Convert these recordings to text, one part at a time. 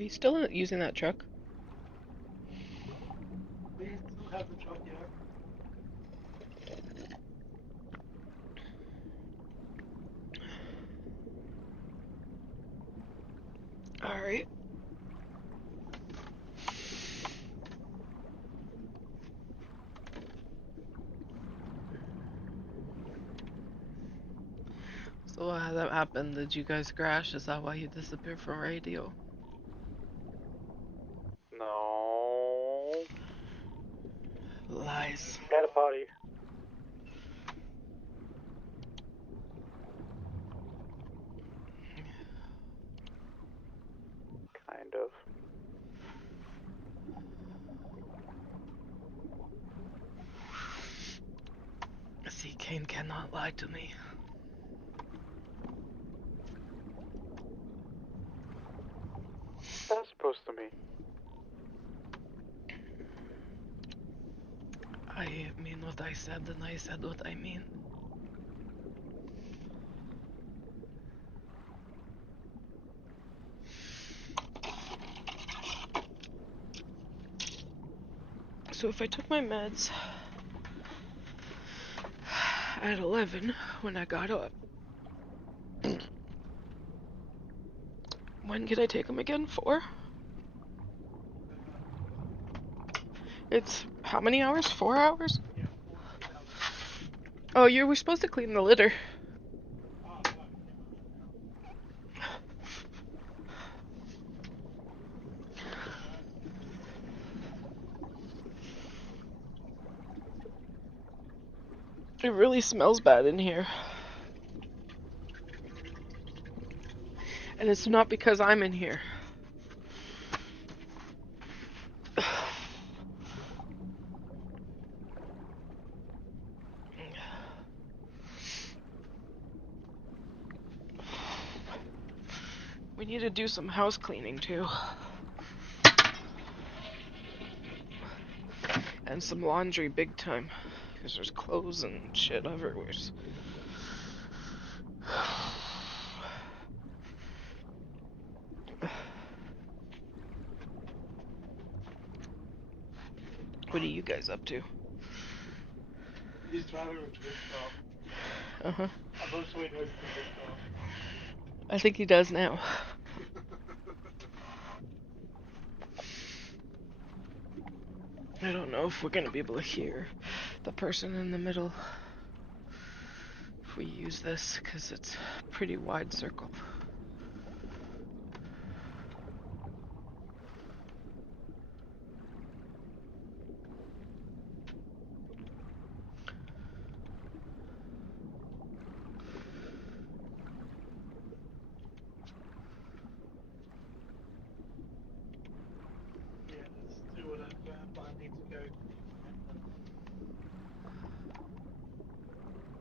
Are you still using that truck? We still have the truck, yeah. Alright. So how that happened? Did you guys crash? Is that why you disappeared from radio? No. Lies. Had a party. Kind of. See, Kane cannot lie to me. That's supposed to mean. I mean what I said, and I said what I mean. So if I took my meds at 11 when I got up, when could I take them again? 4? It's how many hours? 4 hours? Yeah, 4 to 6 hours. Oh, you were supposed to clean the litter. Oh, fuck, yeah, It really smells bad in here. And it's not because I'm in here. We need to do some house cleaning too. And some laundry big time. Because there's clothes and shit everywhere. What are you guys up to? he's driving to his car. Uh-huh. I'm not sure he knows it's his car. I think he does now. I don't know if we're gonna be able to hear the person in the middle if we use this, because it's a pretty wide circle. Yeah, there's two of them there, but I need to go connect them.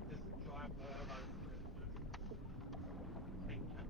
There's a driver, like, thing there.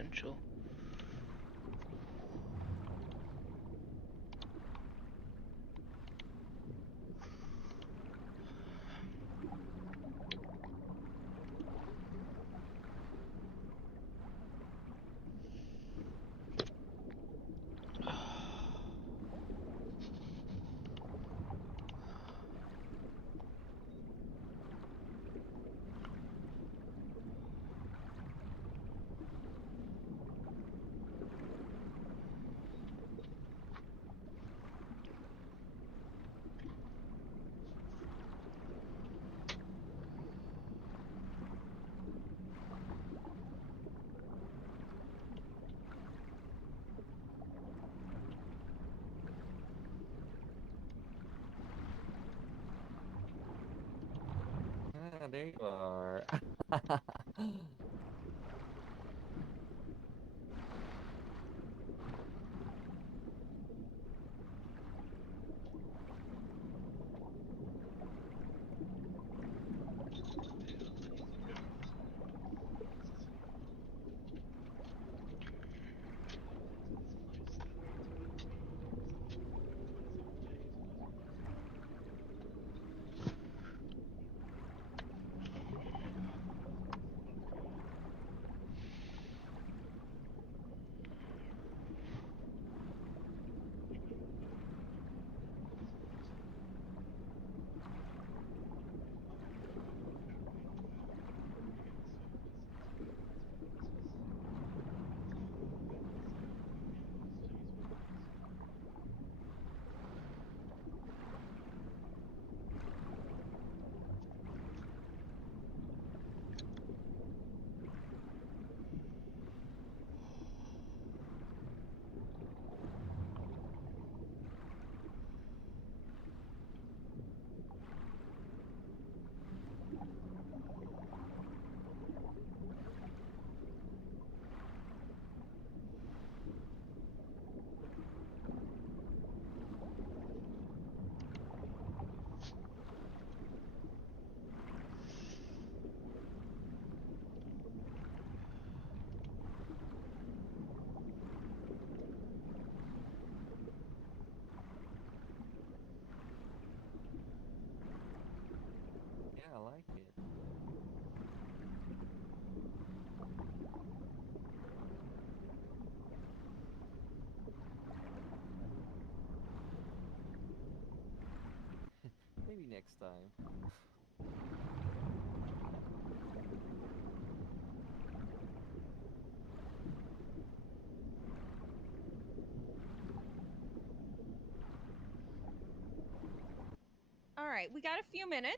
potential. Ah, there you are. Yeah, I like it. Maybe next time. All right, we got a few minutes.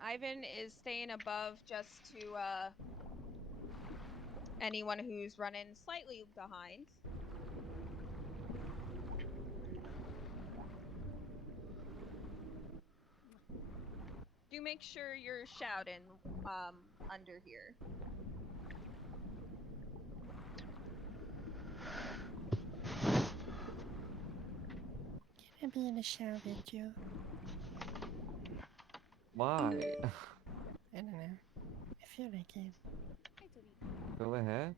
Ivan is staying above just to anyone who's running slightly behind. Do make sure you're shouting under here. Can I be in a shower with you? Why? I don't know. I feel like it. Hi, Toby. Go ahead.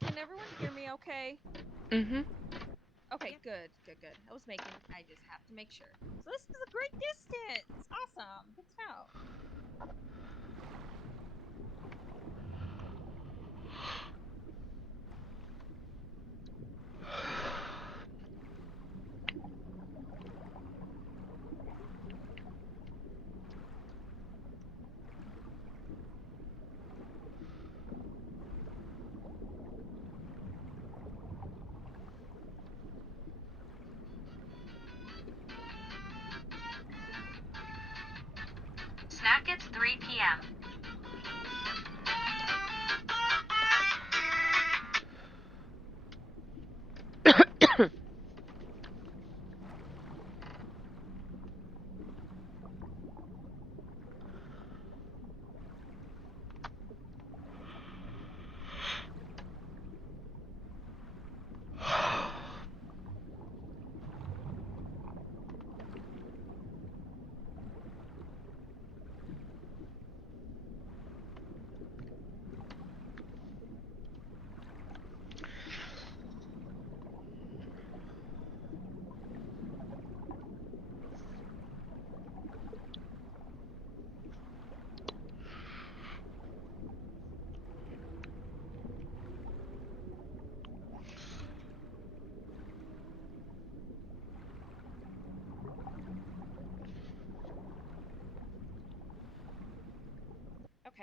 Can everyone hear me okay? Mm-hmm. Okay, good. I just have to make sure. So this is a great distance. Awesome. Good stuff. Snack at 3 p.m.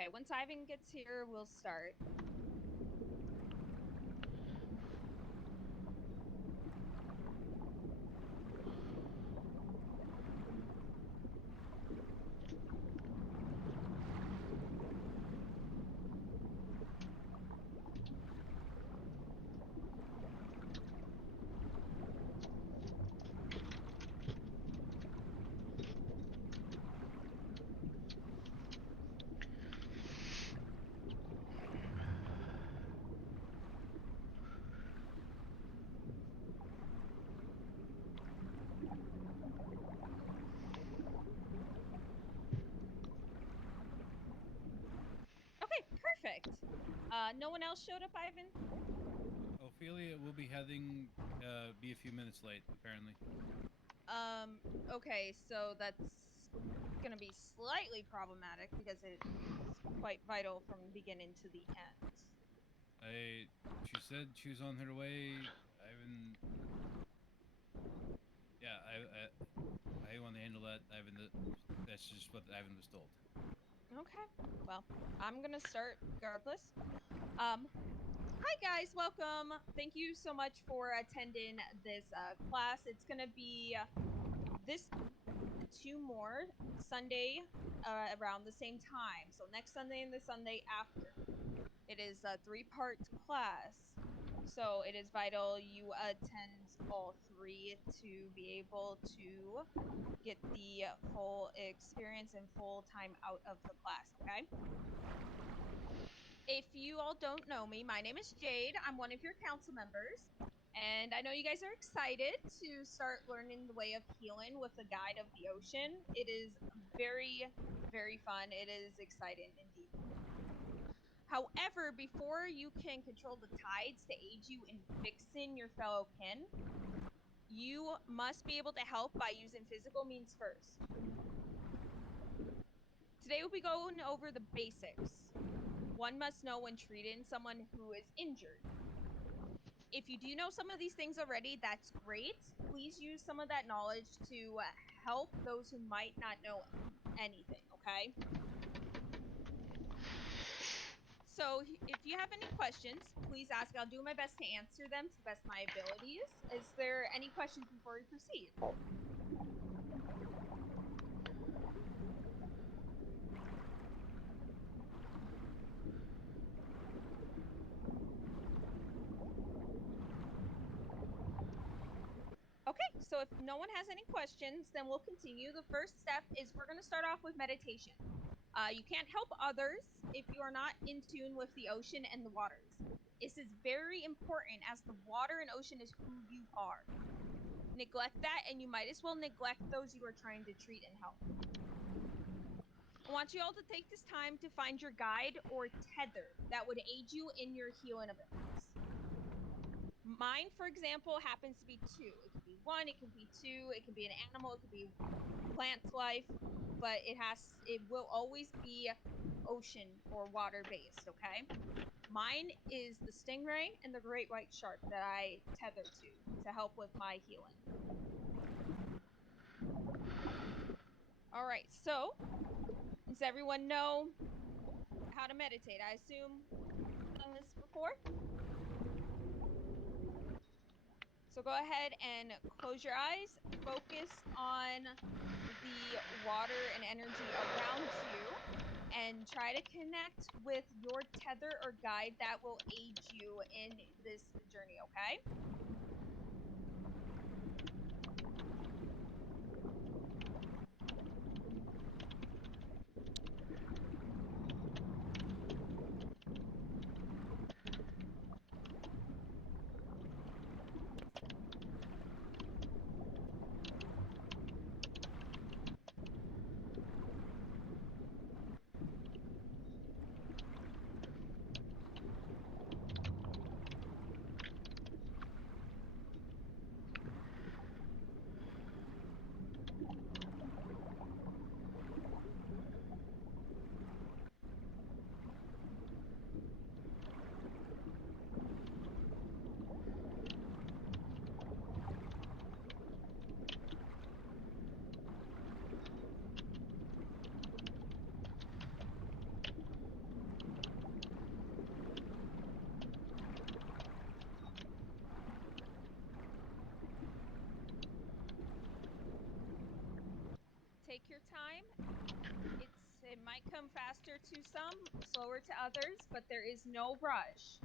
Okay, once Ivan gets here, we'll start. Okay, perfect. No one else showed up, Ivan? Ophelia will be be a few minutes late, apparently. Okay, so that's gonna be slightly problematic because it's quite vital from beginning to the end. She said she was on her way. Ivan. Yeah, I want to handle that. Ivan, that's just what Ivan was told. Okay, well, I'm gonna start regardless. Hi guys, welcome. Thank you so much for attending this class. It's gonna be this 2 more Sunday around the same time. So next Sunday and the Sunday after. It is a 3-part class. So it is vital you attend all 3 to be able to get the full experience and full time out of the class, okay? If you all don't know me, my name is Jade. I'm one of your council members. And I know you guys are excited to start learning the way of healing with the Guide of the Ocean. It is very, very fun. It is exciting indeed. However, before you can control the tides to aid you in fixing your fellow kin, you must be able to help by using physical means first. Today we'll be going over the basics. One must know when treating someone who is injured. If you do know some of these things already, that's great. Please use some of that knowledge to help those who might not know anything, okay? So if you have any questions, please ask. I'll do my best to answer them to the best of my abilities. Is there any questions before we proceed? Okay, so if no one has any questions, then we'll continue. The first step is we're going to start off with meditation. You can't help others if you are not in tune with the ocean and the waters. This is very important as the water and ocean is who you are. Neglect that and you might as well neglect those you are trying to treat and help. I want you all to take this time to find your guide or tether that would aid you in your healing abilities. Mine, for example, happens to be 2. It could be 1, it could be 2, it could be an animal, it could be plant life, but it will always be ocean or water based, okay? Mine is the stingray and the great white shark that I tether to help with my healing. All right, so does everyone know how to meditate? I assume you've done this before. So go ahead and close your eyes, focus on the water and energy around you, and try to connect with your tether or guide that will aid you in this journey, okay? It might come faster to some, slower to others, but there is no rush.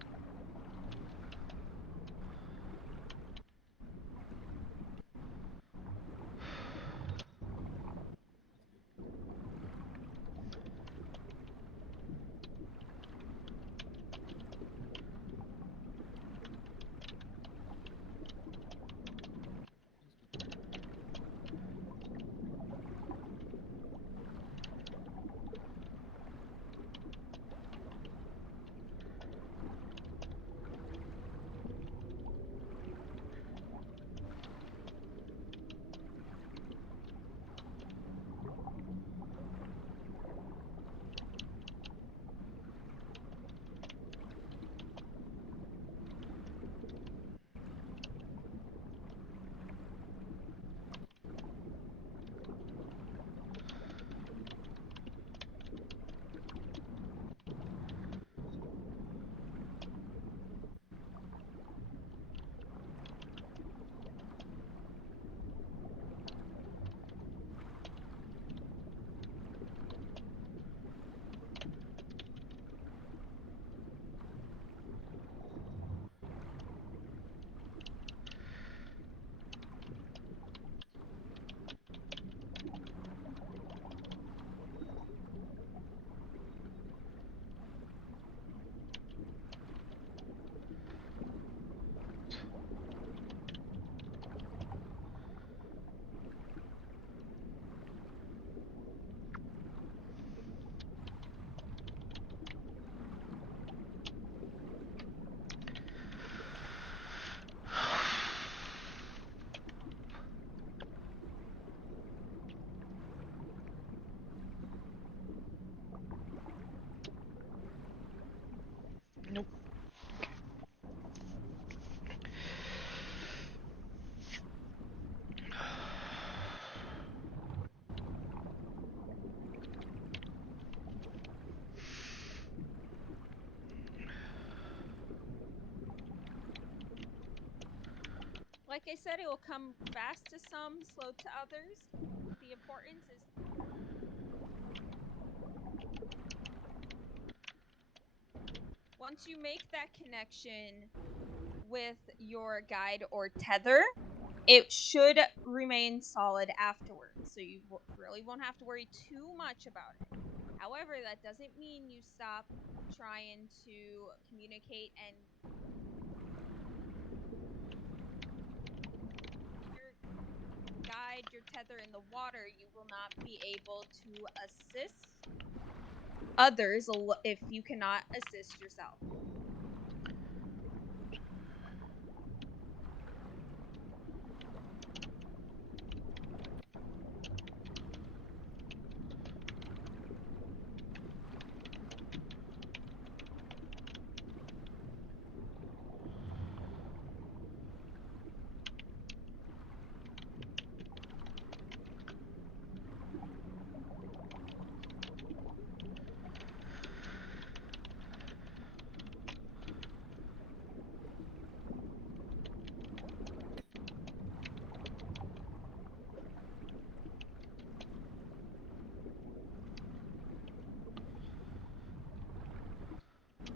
Nope. Like I said, it will come fast to some, slow to others. The importance is once you make that connection with your guide or tether, it should remain solid afterwards. So you really won't have to worry too much about it. However, that doesn't mean you stop trying to communicate and your guide, your tether in the water, you will not be able to assist others if you cannot assist yourself.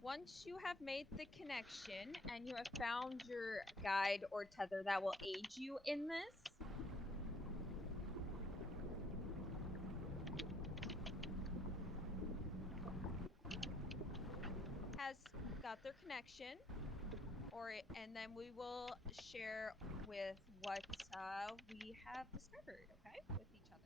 Once you have made the connection and you have found your guide or tether that will aid you in this, has got their connection, and then we will share with what we have discovered, okay, with each other.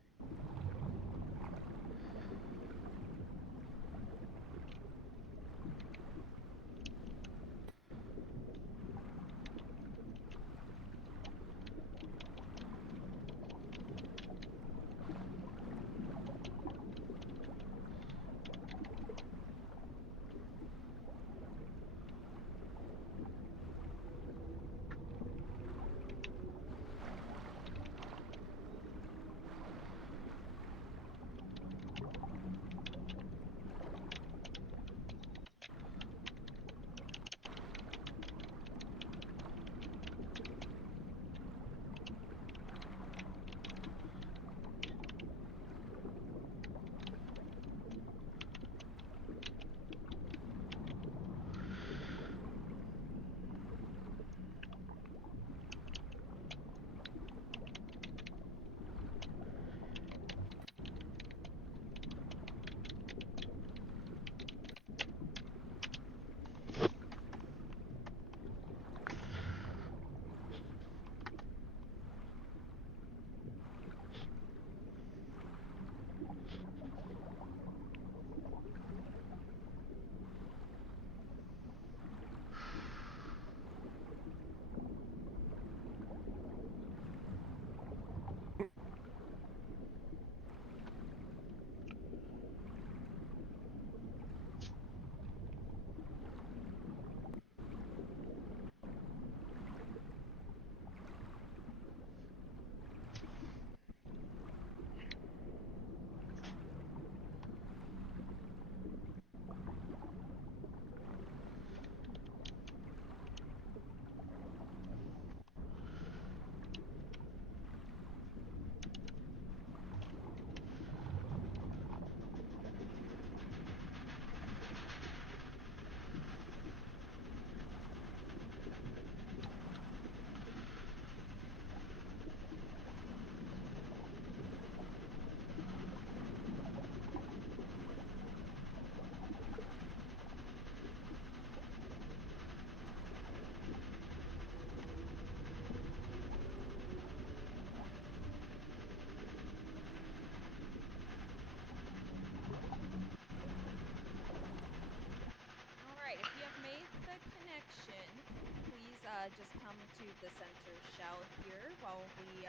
just come to the center shell here while we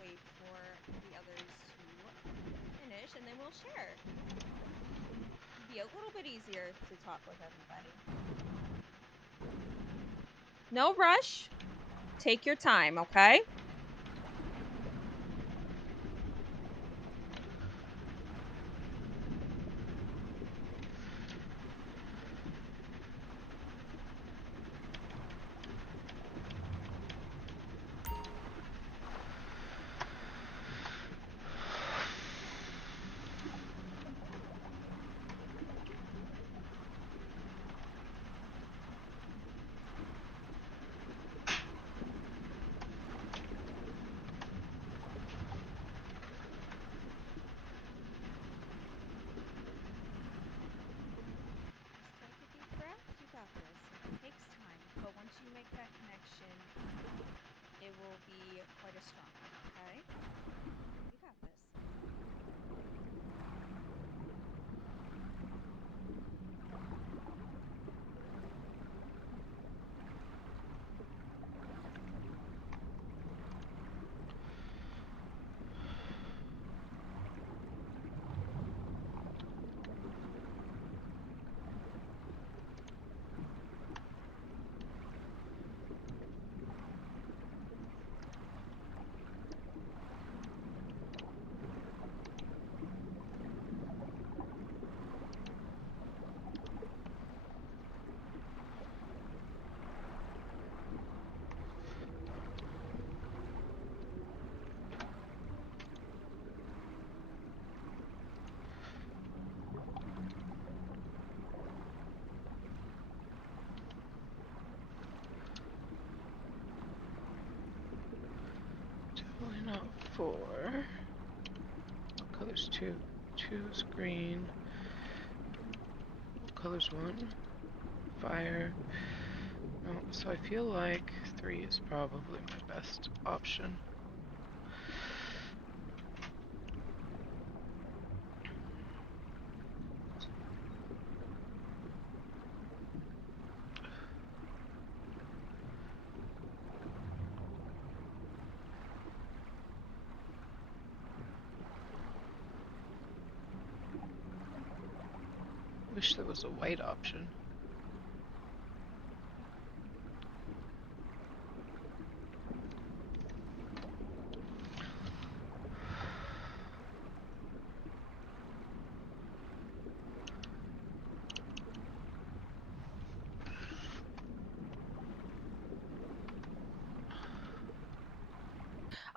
wait for the others to finish, and then we'll share. It'll be a little bit easier to talk with everybody. No rush. Take your time, okay? Just take a deep breath. You got this. It takes time, but once you make that connection, it will be quite a strong one, okay? You got this. Definitely not 4. What color's 2? 2's green. What color's 1? Fire. Oh, so I feel like 3 is probably my best option. Wish there was a white option.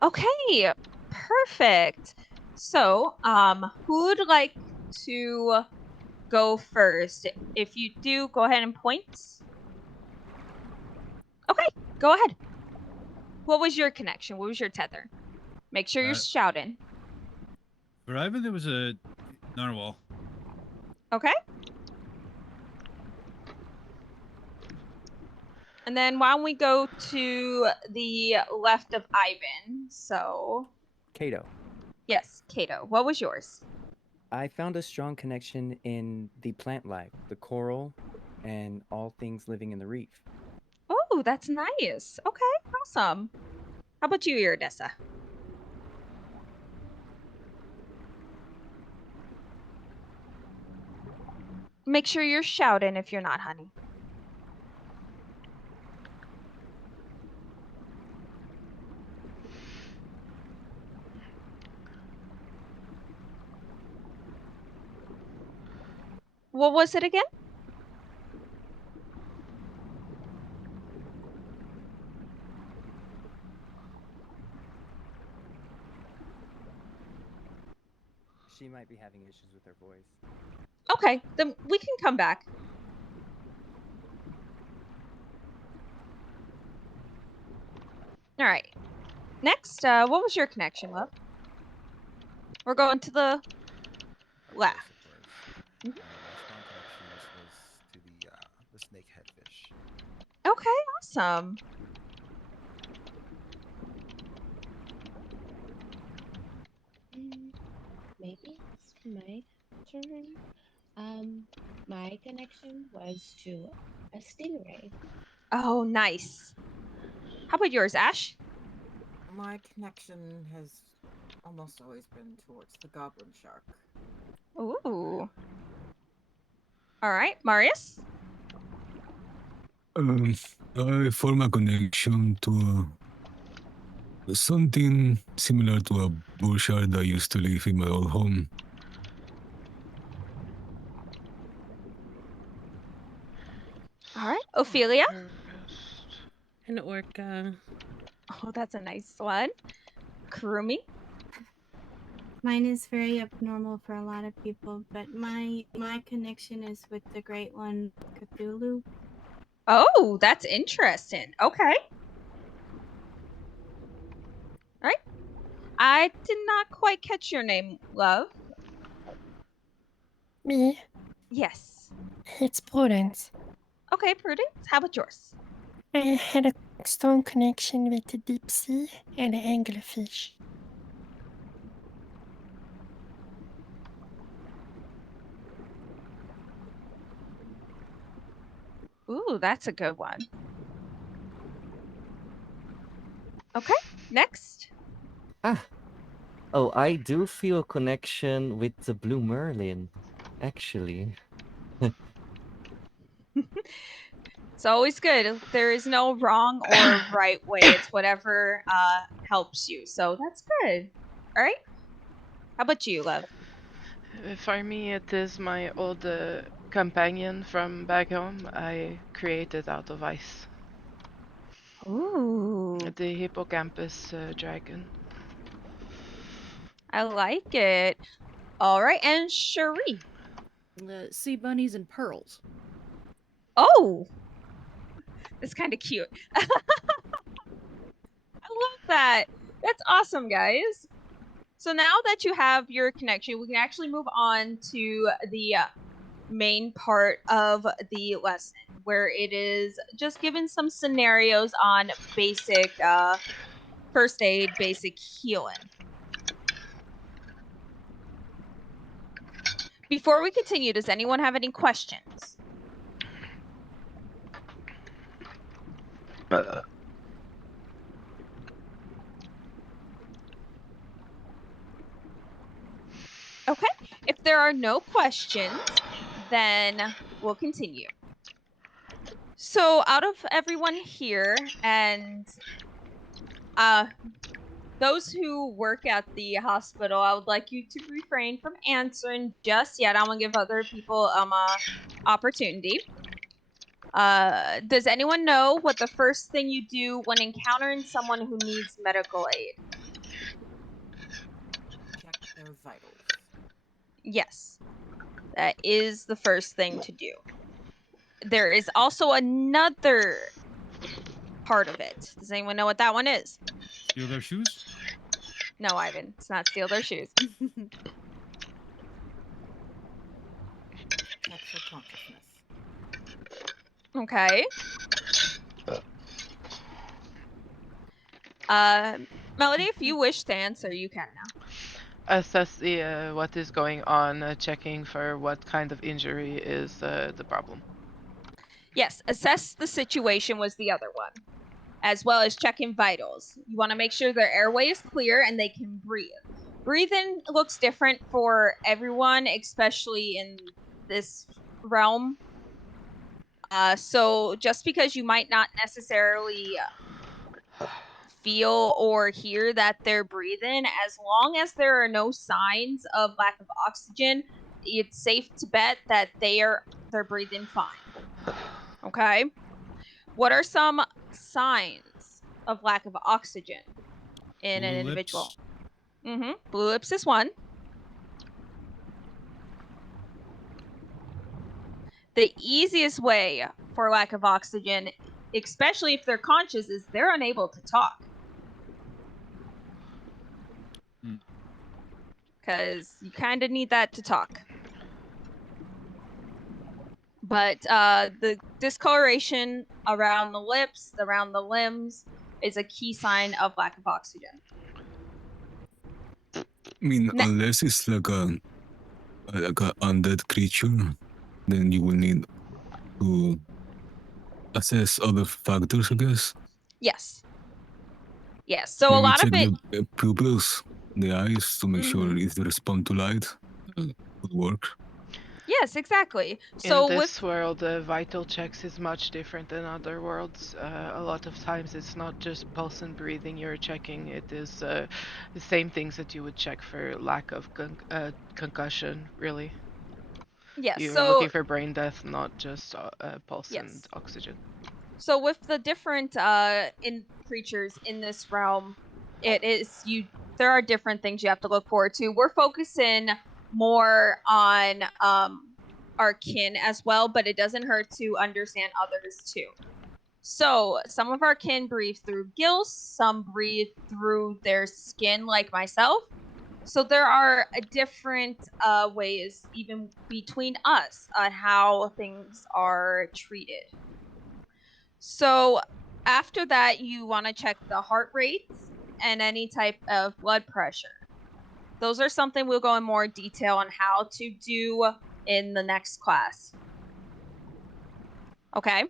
Okay, perfect. So, who would like to go first? If you do, go ahead and point. Okay, go ahead. What was your connection? What was your tether? Make sure you're shouting. For Ivan, there was a narwhal. Okay. And then why don't we go to the left of Ivan? So, Kato. yes, Kato. What was yours? I found a strong connection in the plant life, the coral, and all things living in the reef. Oh, that's nice. Okay, awesome. How about you, Iridessa? Make sure you're shouting if you're not, honey. What was it again? She might be having issues with her voice. Okay, then we can come back. All right. Next, what was your connection, love? We're going to the left. My strong connections was to the snake headfish. Okay, awesome. Maybe it's my turn. My connection was to a stingray. Oh, nice. How about yours, Ash? My connection has almost always been towards the goblin shark. Ooh. All right, Marius? I form a connection to something similar to a burchard I used to live in my old home. All right, Ophelia? An orca. Oh, that's a nice one. Kurumi? Mine is very abnormal for a lot of people, but my connection is with the Great One, Cthulhu. Oh, that's interesting. Okay. All right. I did not quite catch your name, love. Me? Yes. It's Prudence. Okay, Prudence. How about yours? I had a strong connection with the deep sea and the anglerfish. Ooh, that's a good one. Okay, next. Oh, I do feel a connection with the Blue Merlin, actually. It's always good. There is no wrong or right way. It's whatever helps you. So that's good. All right. How about you, love? For me, it is my old companion from back home. I created out of ice. Ooh. The hippocampus dragon. I like it. All right, and Cherie. Sea bunnies and pearls. Oh, that's kind of cute. I love that. That's awesome, guys. So now that you have your connection, we can actually move on to the main part of the lesson, where it is just given some scenarios on basic first aid, basic healing. Before we continue, does anyone have any questions? Okay, if there are no questions, then we'll continue. So out of everyone here and those who work at the hospital, I would like you to refrain from answering just yet. I want to give other people opportunity. Does anyone know what the first thing you do when encountering someone who needs medical aid? Check their vitals. Yes, that is the first thing to do. There is also another part of it. Does anyone know what that one is? Steal their shoes? No, Ivan. It's not steal their shoes. Check for consciousness. Okay. Melody, if you wish to answer, you can now. Assess the what is going on, checking for what kind of injury is the problem. Yes, assess the situation was the other one, as well as checking vitals. You want to make sure their airway is clear and they can breathe. Breathing looks different for everyone, especially in this realm. So just because you might not necessarily feel or hear that they're breathing, as long as there are no signs of lack of oxygen, it's safe to bet that they're breathing fine. Okay? What are some signs of lack of oxygen in an individual? Blue lips is one. The easiest way for lack of oxygen, especially if they're conscious, is they're unable to talk. Because you kind of need that to talk. But the discoloration around the lips, around the limbs, is a key sign of lack of oxygen. I mean, unless it's like a undead creature, then you will need to assess other factors, I guess. Yes. Yes. So a Maybe lot check of it. the pupils, the eyes, to make sure Mhm. if they respond to light. Would work. Yes, exactly. In So with this world, the vital checks is much different than other worlds. A lot of times it's not just pulse and breathing you're checking. It is the same things that you would check for lack of concussion, really. yes, You're looking so for brain death, not just pulse and yes. oxygen. So with the different in creatures in this realm, there are different things you have to look forward to. We're focusing more on our kin as well, but it doesn't hurt to understand others too. So some of our kin breathe through gills, some breathe through their skin, like myself. So there are different ways, even between us, on how things are treated. So after that, you want to check the heart rates and any type of blood pressure. Those are something we'll go in more detail on how to do in the next class. Okay?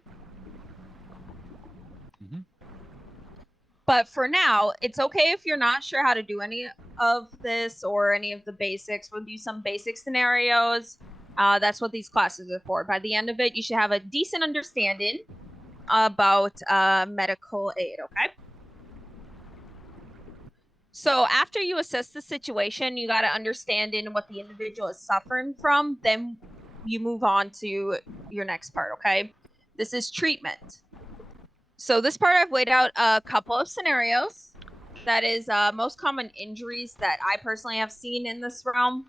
But for now, it's okay if you're not sure how to do any of this or any of the basics. We'll do some basic scenarios. That's what these classes are for. By the end of it, you should have a decent understanding about medical aid, okay? So after you assess the situation, you got to understand in what the individual is suffering from, then you move on to your next part, okay? This is treatment. So this part I've laid out a couple of scenarios. That is most common injuries that I personally have seen in this realm.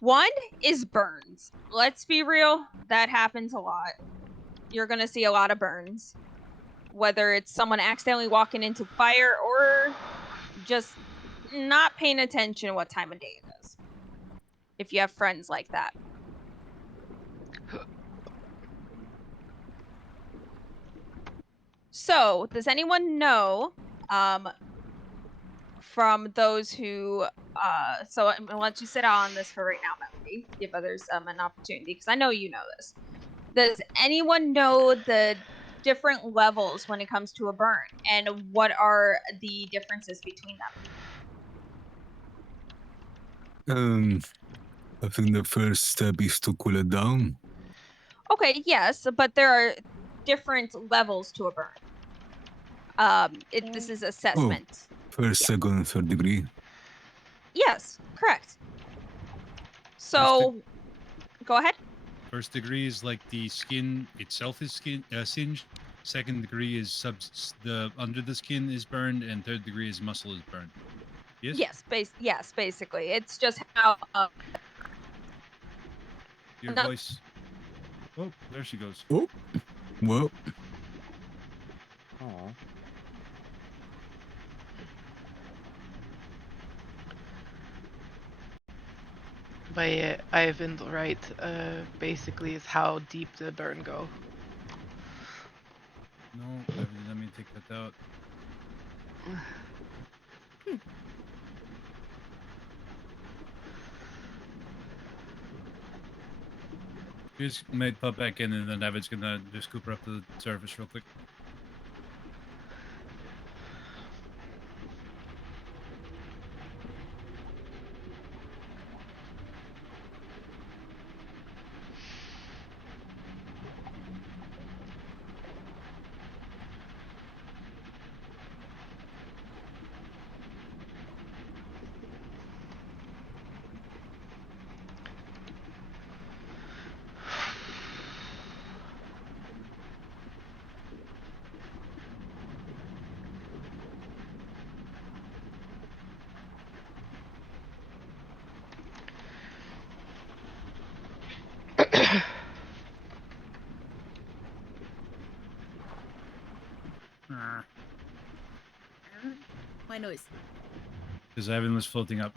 One is burns. Let's be real, that happens a lot. You're going to see a lot of burns. Whether it's someone accidentally walking into fire or just not paying attention what time of day it is. If you have friends like that. So, does anyone know from those who so I'm gonna let you sit on this for right now, Melody. Give others an opportunity because I know you know this. Does anyone know the different levels when it comes to a burn and what are the differences between them? I think the first step is to cool it down. Okay, yes, but there are different levels to a burn. This is assessment. First, second, third degree. Yes, correct. So, go ahead. First degree is like the skin itself is singed. Second degree is the under the skin is burned, and third degree is muscle is burned. Yes. Yes, basically, it's just how. Your voice. Oh, there she goes. Oh, well. Aw. By Ivan right, basically is how deep the burn go. No, let me take that out. Just might pop back in, and then Evan's gonna just scoop her up to the surface real quick. My noise. Because Evan was floating up.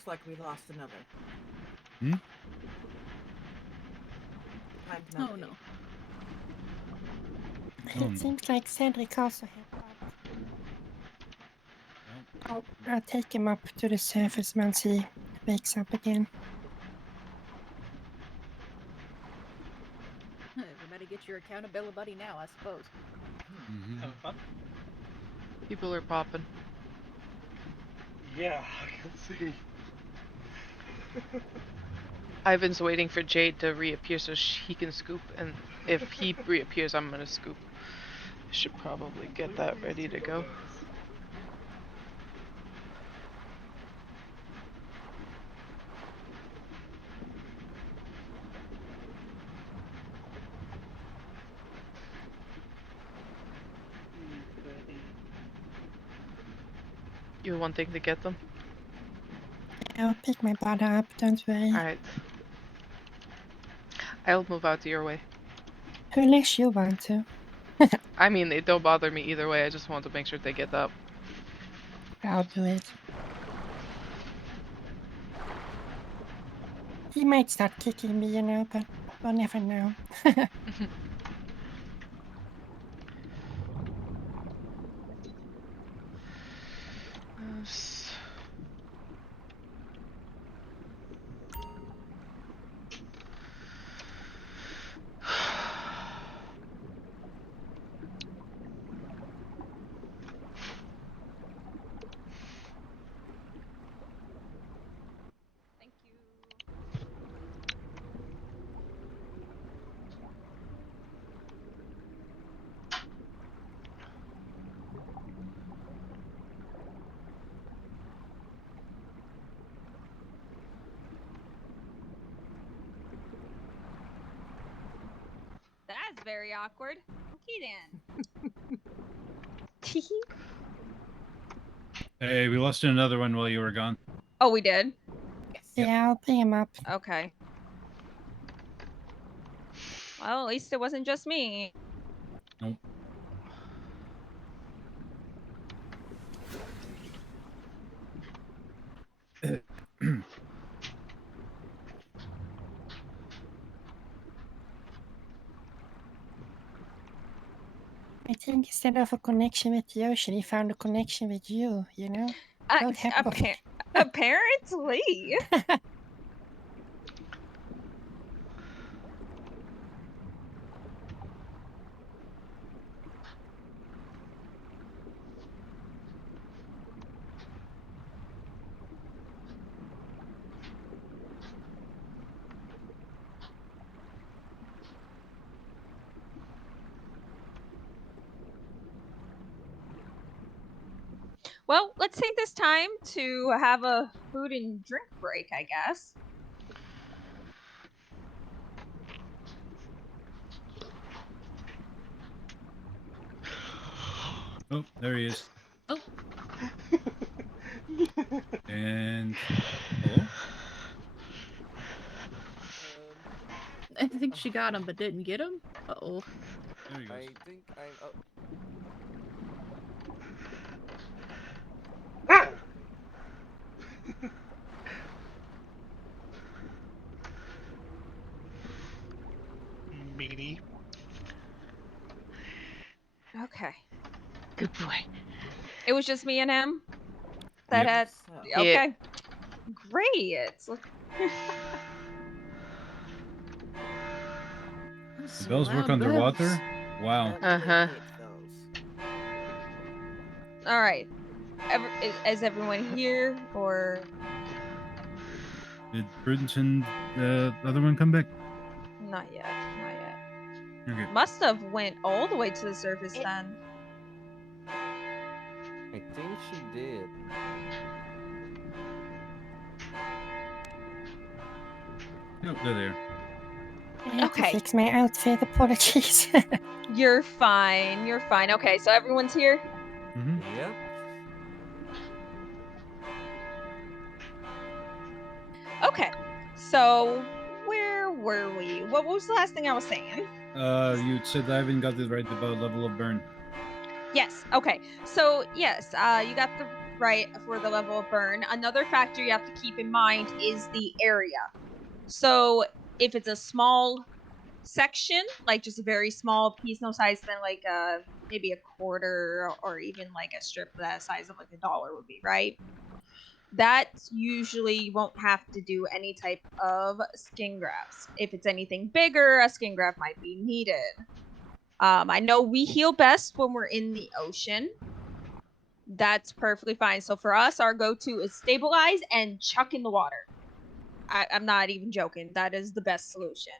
looks like we lost another. Hmm? Time to Oh navigate. no. It seems like Cedric also had problems. I'll take him up to the surface once he wakes up again. We better get your accountability buddy now, I suppose. Have fun? People are popping. Yeah, I can see. Ivan's waiting for Jade to reappear so he can scoop, and if he reappears, I'm gonna scoop. Should probably get that ready to go. You want thing to get them? I'll pick my brother up, don't worry. Alright. I'll move out your way. Unless you want to. I mean, it don't bother me either way, I just want to make sure they get up. I'll do it. He might start kicking me, you know, but we'll never know. Thank you. That's very awkward. Okay then. Hey, we lost another one while you were gone. Oh, we did? Yeah, I'll bring him up. Okay. Well, at least it wasn't just me. Nope. I think instead of a connection with the ocean, he found a connection with you, you know? Both happen. Apparently. Well, let's take this time to have a food and drink break, I guess. Oh, there he is. Oh. And hello? I think she got him but didn't get him. Uh-oh. There he goes. I think I'm. Oh. Meanie. Okay. Good boy. It was just me and him? That had... Yeah. Okay. Great. Look... The bells work underwater? Wow. Uh-huh. Alright. Is everyone here, or... Did Prudence and the other one come back? Not yet. Not yet. Okay. Must have went all the way to the surface then. I think she did. Nope, they're there. I have to Okay. fix my outfit, apologies. You're fine. You're fine. Okay, so everyone's here? Mm-hmm. Yep. Okay. So, where were we? What was the last thing I was saying? You said Ivan got the right level of burn. Yes. Okay. So, yes, you got the right, for the level of burn. Another factor you have to keep in mind is the area. So if it's a small section, like just a very small piece, no size than like maybe a quarter or even like a strip that size of like $1 would be, right? That usually you won't have to do any type of skin grafts. If it's anything bigger, a skin graft might be needed. I know we heal best when we're in the ocean. That's perfectly fine. So for us, our go-to is stabilize and chuck in the water. I'm not even joking. That is the best solution.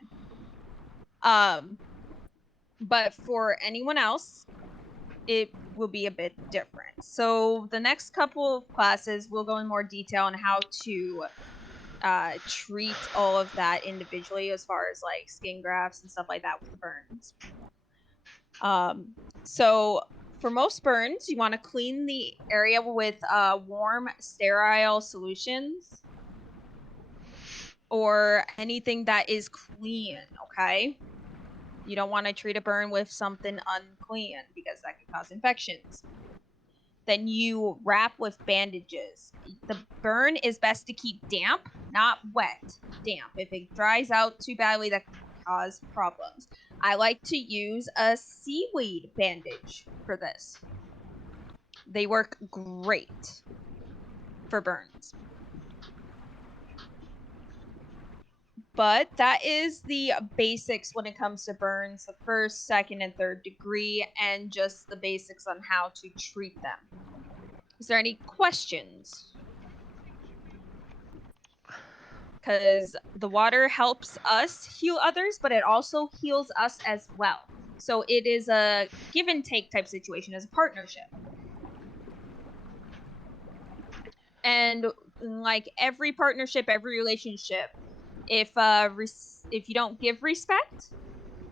But for anyone else, it will be a bit different. So the next couple of classes, we'll go in more detail on how to treat all of that individually, as far as like skin grafts and stuff like that with the burns. So for most burns, you want to clean the area with warm, sterile solutions or anything that is clean, okay? You don't want to treat a burn with something unclean because that can cause infections. Then you wrap with bandages. The burn is best to keep damp, not wet. Damp. If it dries out too badly, that can cause problems. I like to use a seaweed bandage for this. They work great for burns. But that is the basics when it comes to burns, the first, second, and third degree, and just the basics on how to treat them. Is there any questions? Because the water helps us heal others, but it also heals us as well. So it is a give and take type situation, as a partnership. And like every partnership, every relationship, if you don't give respect,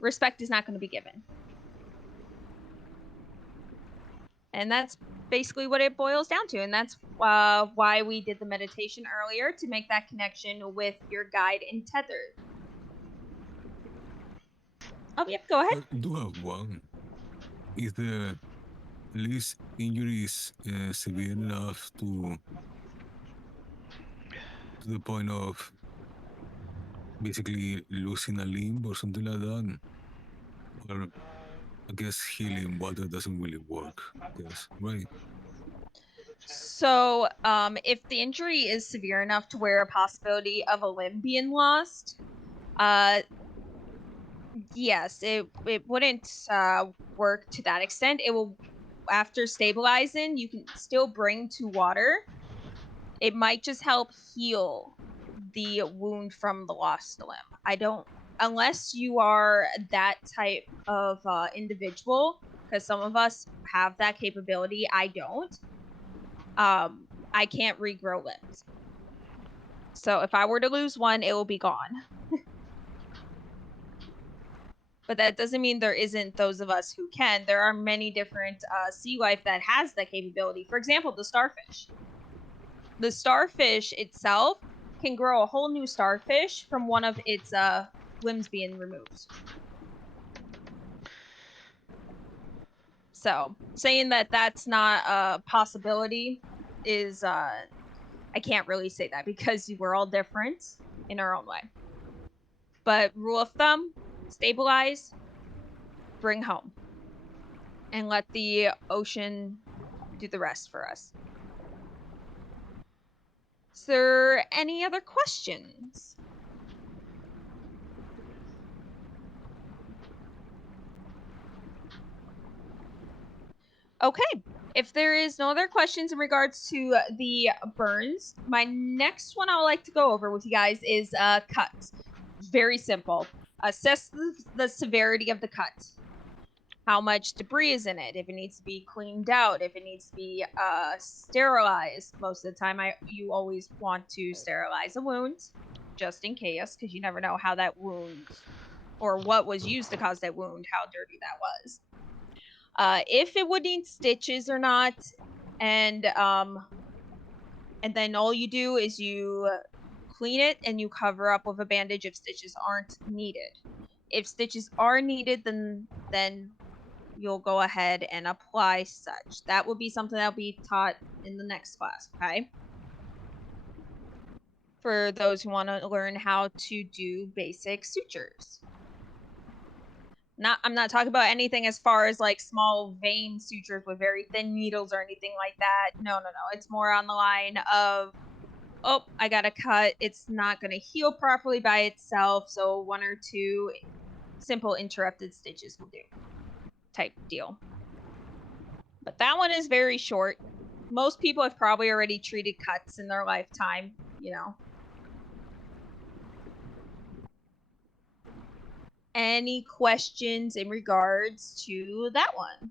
respect is not going to be given. And that's basically what it boils down to. And that's why we did the meditation earlier, to make that connection with your guide and tether. Oh, yep, go ahead. I do have one. Is the least injuries severe enough to the point of basically losing a limb or something like that? Or I guess healing water doesn't really work. Yes, right. So, if the injury is severe enough to where a possibility of a limb being lost, yes, it wouldn't work to that extent. It will, after stabilizing, you can still bring to water. It might just help heal the wound from the lost limb. Unless you are that type of individual, because some of us have that capability, I don't. I can't regrow limbs. So if I were to lose one, it will be gone. But that doesn't mean there isn't those of us who can. There are many different sea life that has that capability. For example, the starfish. The starfish itself can grow a whole new starfish from one of its limbs being removed. So saying that that's not a possibility is, I can't really say that, because we're all different in our own way. But rule of thumb, stabilize, bring home, and let the ocean do the rest for us. Is there any other questions? Okay, if there is no other questions in regards to the burns, my next one I would like to go over with you guys is cuts. Very simple. Assess the severity of the cut. How much debris is in it, if it needs to be cleaned out, if it needs to be sterilized. Most of the time, you always want to sterilize a wound, just in case, because you never know how that wound, or what was used to cause that wound, how dirty that was. If it would need stitches or not, and then all you do is you clean it and you cover up with a bandage if stitches aren't needed. If stitches are needed, then you'll go ahead and apply such. That will be something that'll be taught in the next class, okay? For those who want to learn how to do basic sutures. I'm not talking about anything as far as like small vein sutures with very thin needles or anything like that. No. It's more on the line of, oh, I got a cut. It's not going to heal properly by itself. So 1 or 2 simple interrupted stitches will do type deal. But that one is very short. Most people have probably already treated cuts in their lifetime, you know. Any questions in regards to that one?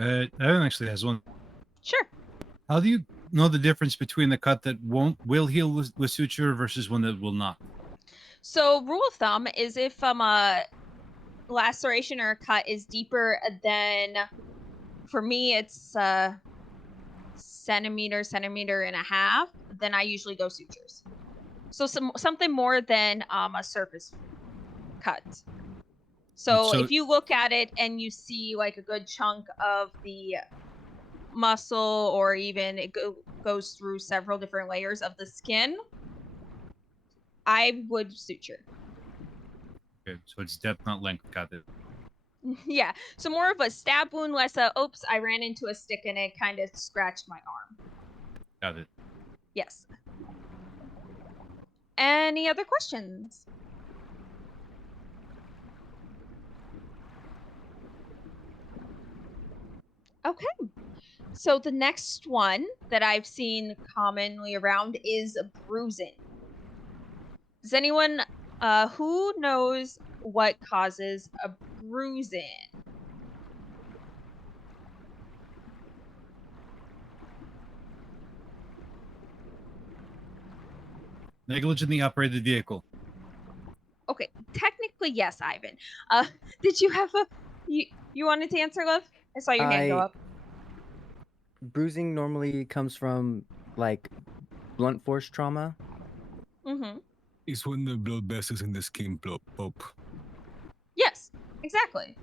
Evan actually has one. Sure. How do you know the difference between the cut that will heal with suture versus one that will not? So rule of thumb is if a laceration or a cut is deeper than, for me it's centimeter and a half, then I usually go sutures. So something more than a surface cut. So if you look at it and you see like a good chunk of the muscle, or even it goes through several different layers of the skin, I would suture. Okay, so it's depth, not length. Got it. Yeah, so more of a stab wound, less a, oops, I ran into a stick and it kind of scratched my arm. Got it. Yes. Any other questions? Okay. So the next one that I've seen commonly around is bruising. Does anyone who knows what causes a bruising? Negligently operated vehicle. Okay, technically yes, Ivan. Did you have you wanted to answer, love? I saw your hand go up. Bruising normally comes from like blunt force trauma. Mm-hmm. It's when the blood vessels in the skin pop. Yes, exactly.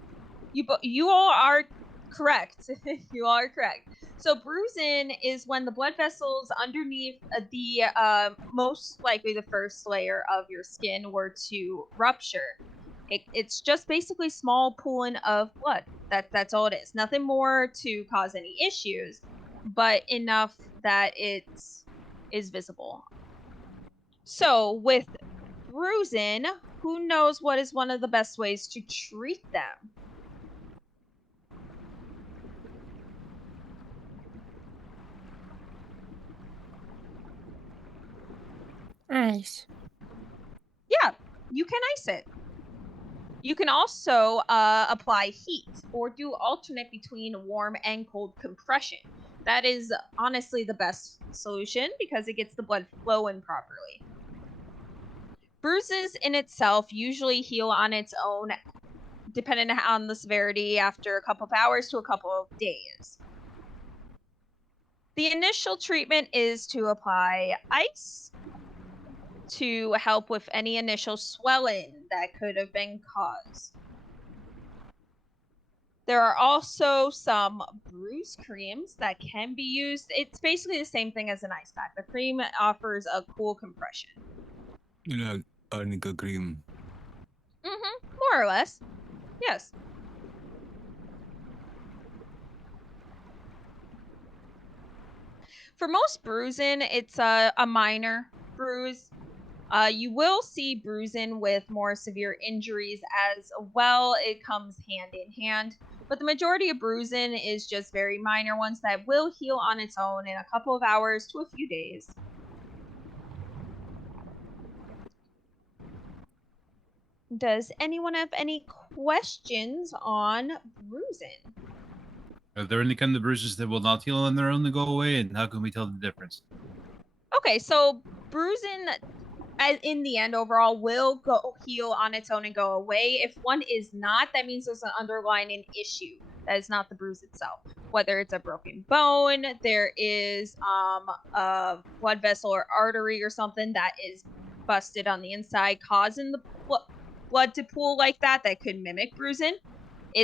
You all are correct. You all are correct. So bruising is when the blood vessels underneath the most likely the first layer of your skin were to rupture. It's just basically small pooling of blood. That's all it is. Nothing more to cause any issues, but enough that it is visible. So with bruising, who knows what is one of the best ways to treat them? Ice. Yeah, you can ice it. You can also apply heat or do alternate between warm and cold compression. That is honestly the best solution because it gets the blood flowing properly. Bruises in itself usually heal on its own, depending on the severity, after a couple of hours to a couple of days. The initial treatment is to apply ice to help with any initial swelling that could have been caused. There are also some bruise creams that can be used. It's basically the same thing as an ice pack. The cream offers a cool compression. You know, arnica cream. Mm-hmm. More or less. Yes. For most bruising, it's a minor bruise. You will see bruising with more severe injuries as well. It comes hand in hand. But the majority of bruising is just very minor ones that will heal on its own in a couple of hours to a few days. Does anyone have any questions on bruising? Are there any kind of bruises that will not heal on their own to go away, and how can we tell the difference? Okay, so bruising, in the end, overall, will go heal on its own and go away. If one is not, that means there's an underlying issue. That is not the bruise itself. Whether it's a broken bone, there is a blood vessel or artery or something that is busted on the inside, causing the blood to pool like that could mimic bruising.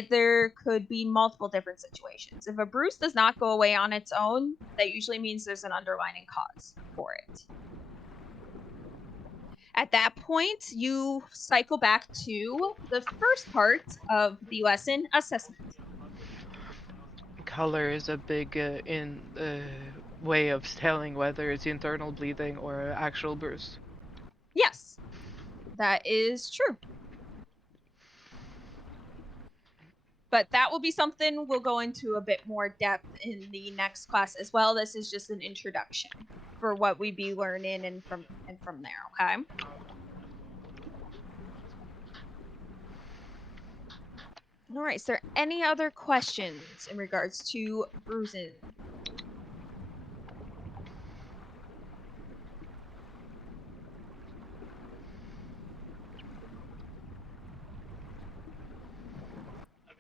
There could be multiple different situations. If a bruise does not go away on its own, that usually means there's an underlying cause for it. At that point, you cycle back to the first part of the lesson, assessment. Color is a big way of telling whether it's internal bleeding or actual bruise. Yes, that is true. But that will be something we'll go into a bit more depth in the next class as well. This is just an introduction for what we be learning and from there, okay? All right, is there any other questions in regards to bruising?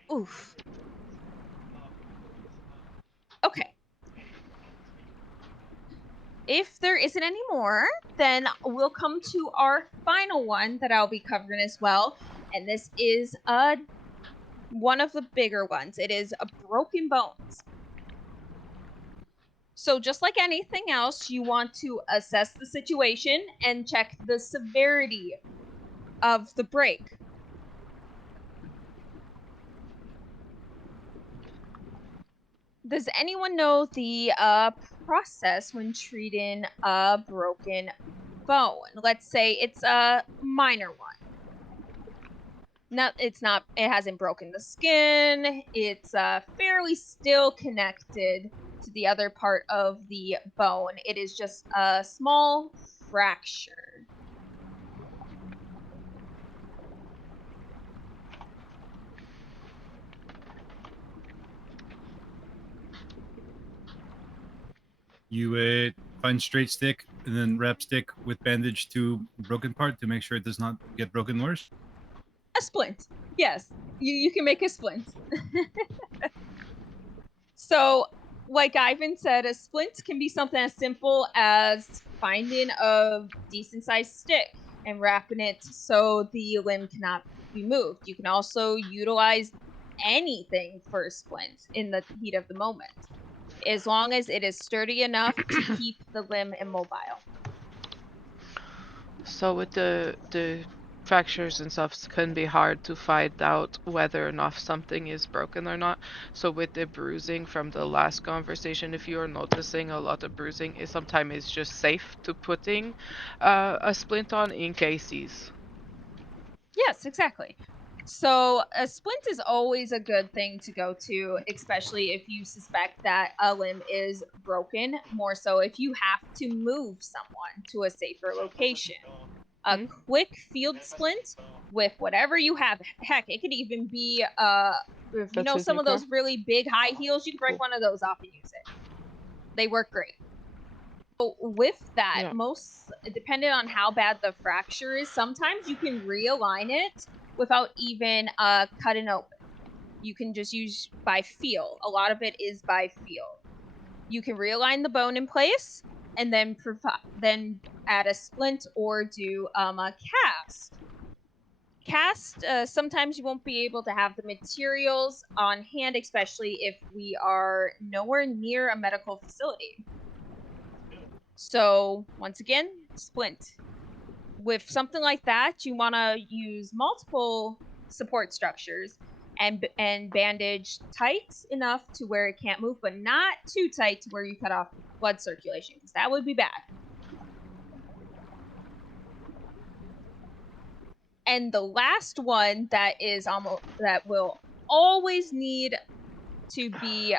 Oof. Okay. If there isn't any more, then we'll come to our final one that I'll be covering as well. And this is one of the bigger ones. It is broken bones. So just like anything else, you want to assess the situation and check the severity of the break. Does anyone know the process when treating a broken bone? Let's say it's a minor one. It hasn't broken the skin. It's fairly still connected to the other part of the bone. It is just a small fracture. You find straight stick and then wrap stick with bandage to broken part to make sure it does not get broken worse. A splint. Yes, you can make a splint. So, like Ivan said, a splint can be something as simple as finding a decent-sized stick and wrapping it so the limb cannot be moved. You can also utilize anything for a splint in the heat of the moment, as long as it is sturdy enough to keep the limb immobile. So with the fractures and stuff, can be hard to find out whether or not something is broken or not. So with the bruising from the last conversation, if you're noticing a lot of bruising, sometimes it's just safe to putting a splint on in cases. Yes, exactly. So a splint is always a good thing to go to, especially if you suspect that a limb is broken, more so if you have to move someone to a safer location. A quick field splint with whatever you have. Heck, it could even be, if you know some of those really big high heels, you can break one of those off and use it. They work great. So with that, depending on how bad the fracture is, sometimes you can realign it without even cutting open. You can just use by feel. A lot of it is by feel. You can realign the bone in place and then add a splint or do a cast. Cast, sometimes you won't be able to have the materials on hand, especially if we are nowhere near a medical facility. So, once again, splint. With something like that, you want to use multiple support structures and bandage tight enough to where it can't move, but not too tight to where you cut off blood circulation, because that would be bad. And the last one that will always need to be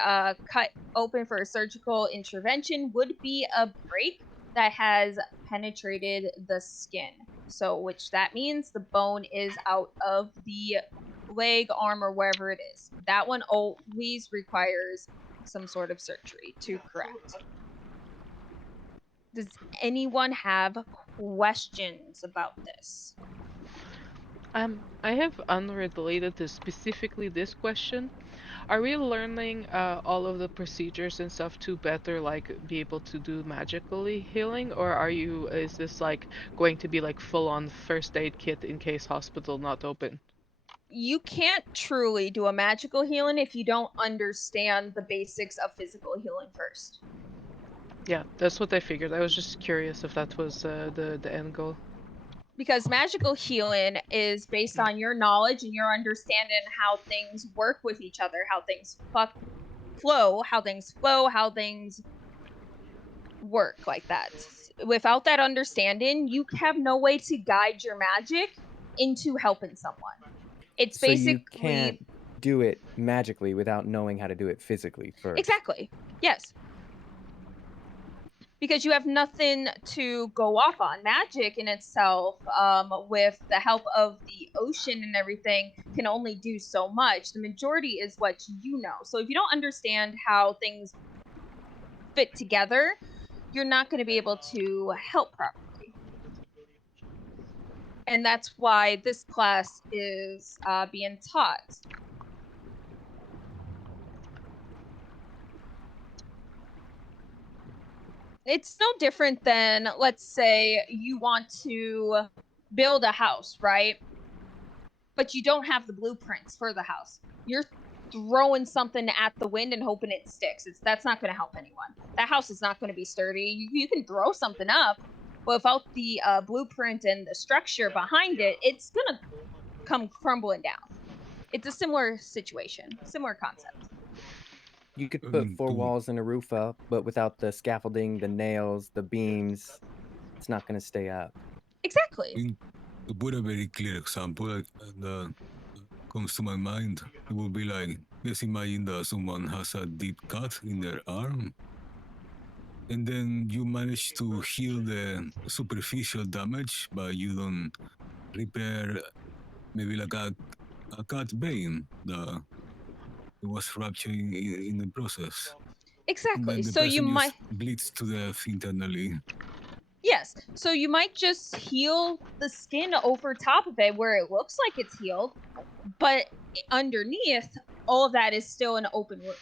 cut open for a surgical intervention would be a break that has penetrated the skin. So, which that means the bone is out of the leg, arm, or wherever it is. That one always requires some sort of surgery to correct. Does anyone have questions about this? I have unrelated to specifically this question. Are we learning all of the procedures and stuff to better like be able to do magically healing, or is this like going to be like full on first aid kit in case hospital not open? You can't truly do a magical healing if you don't understand the basics of physical healing first. Yeah, that's what I figured. I was just curious if that was the end goal. Because magical healing is based on your knowledge and your understanding how things work with each other, how things flow, how things work like that. Without that understanding, you have no way to guide your magic into helping someone. It's So basically you can't do it magically without knowing how to do it physically first. Exactly. Yes. Because you have nothing to go off on. Magic in itself, with the help of the ocean and everything, can only do so much. The majority is what you know. So if you don't understand how things fit together, you're not going to be able to help properly. And that's why this class is being taught. It's no different than, let's say, you want to build a house, right? But you don't have the blueprints for the house. You're throwing something at the wind and hoping it sticks. That's not going to help anyone. That house is not going to be sturdy. You can throw something up, but without the blueprint and the structure behind it, it's going to come crumbling down. It's a similar situation, similar concept. You could put 4 walls and a roof up, but without the scaffolding, the nails, the beams, it's not going to stay up. Exactly. To put a very clear example that comes to my mind, it would be like, let's imagine that someone has a deep cut in their arm, and then you manage to heal the superficial damage, but you don't repair maybe like a cut vein that was rupturing in the process. Exactly. And then the So you person might just bleeds to death internally. Yes. So you might just heal the skin over top of it where it looks like it's healed, but underneath, all of that is still an open wound.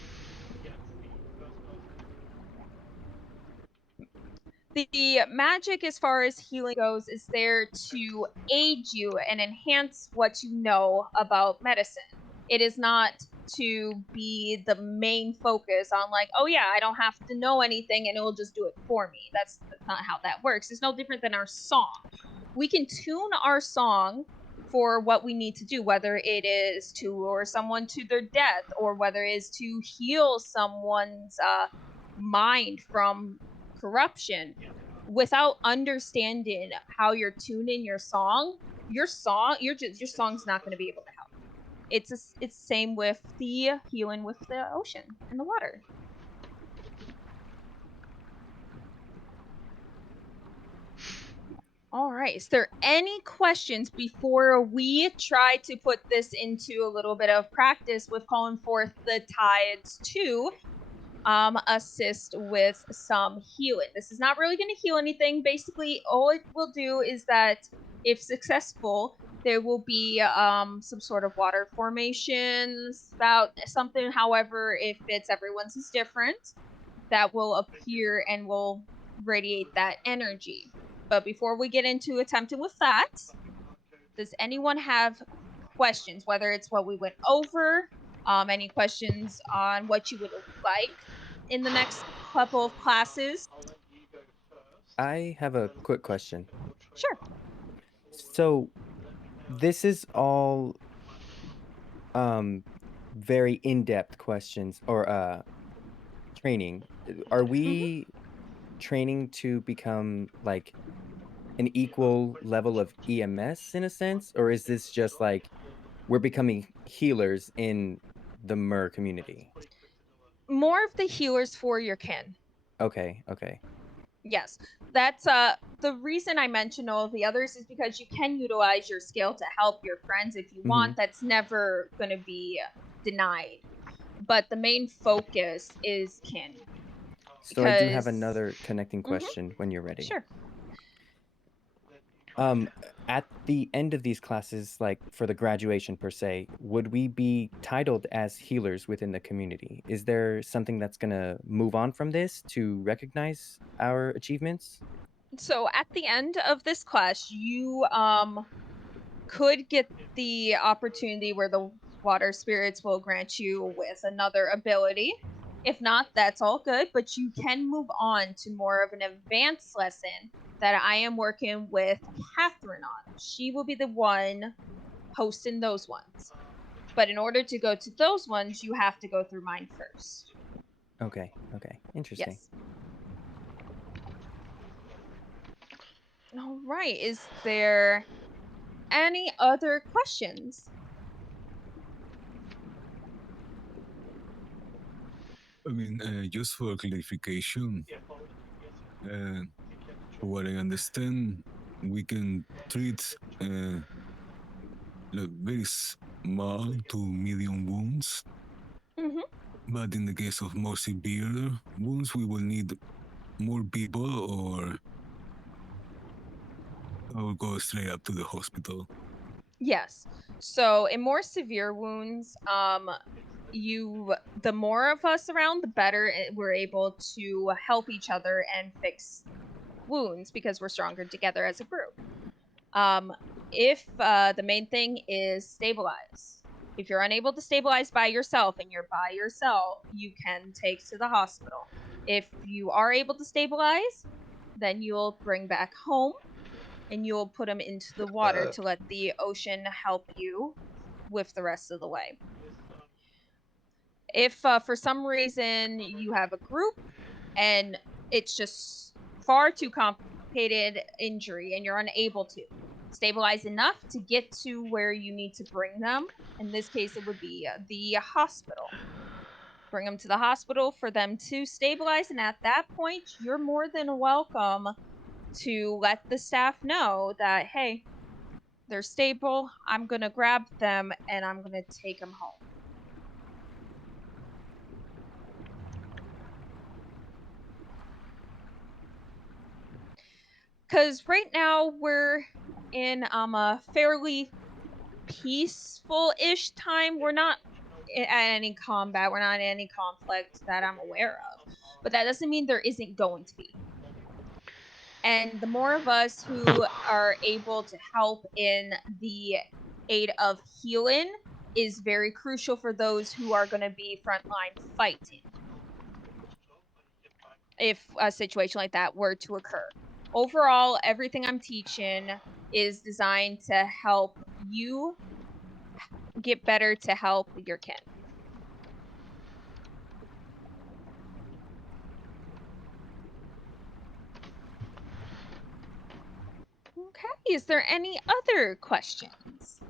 The magic, as far as healing goes, is there to aid you and enhance what you know about medicine. It is not to be the main focus on, like, oh yeah, I don't have to know anything and it will just do it for me. That's not how that works. It's no different than our song. We can tune our song for what we need to do, whether it is to lure someone to their death or whether it is to heal someone's mind from corruption. Without understanding how you're tuning your song's not going to be able to help. It's the same with the healing with the ocean and the water. All right. Is there any questions before we try to put this into a little bit of practice with calling forth the tides to assist with some healing? This is not really going to heal anything. Basically, all it will do is that, if successful, there will be some sort of water formations, about something. However, if it's everyone's is different, that will appear and will radiate that energy. But before we get into attempting with that, does anyone have questions? Whether it's what we went over, any questions on what you would like in the next couple of classes? I have a quick question. Sure. So this is all very in-depth questions or training. Are we training to become like an equal level of EMS in a sense, or is this just like we're becoming healers in the Mer community? More of the healers for your kin. Okay. Yes, that's the reason I mentioned all of the others is because you can utilize your skill to help your friends if you want. That's never going to be denied. But the main focus is kin. So I do have another connecting question when you're ready. Sure. At the end of these classes, like for the graduation per se, would we be titled as healers within the community? Is there something that's gonna move on from this to recognize our achievements? So at the end of this class, you could get the opportunity where the water spirits will grant you with another ability. If not, that's all good, but you can move on to more of an advanced lesson that I am working with Catherine on. She will be the one hosting those ones. But in order to go to those ones, you have to go through mine first. Okay, interesting. Yes. All right, is there any other questions? I mean, just for clarification, what I understand, we can treat like very small to medium wounds. But in the case of more severe wounds, we will need more people or go straight up to the hospital. Yes. So in more severe wounds, the more of us around, the better we're able to help each other and fix wounds because we're stronger together as a group. If the main thing is stabilize. If you're unable to stabilize by yourself and you're by yourself, you can take to the hospital. If you are able to stabilize, then you'll bring back home and you'll put them into the water to let the ocean help you with the rest of the way. If for some reason you have a group and it's just far too complicated injury and you're unable to stabilize enough to get to where you need to bring them, in this case it would be the hospital. Bring them to the hospital for them to stabilize, and at that point you're more than welcome to let the staff know that, hey, they're stable, I'm gonna grab them and I'm gonna take them home. Because right now we're in a fairly peaceful-ish time. We're not at any combat, we're not in any conflict that I'm aware of. But that doesn't mean there isn't going to be. And the more of us who are able to help in the aid of healing is very crucial for those who are going to be frontline fighting if a situation like that were to occur. Overall, everything I'm teaching is designed to help you get better to help your kin. Okay, is there any other questions?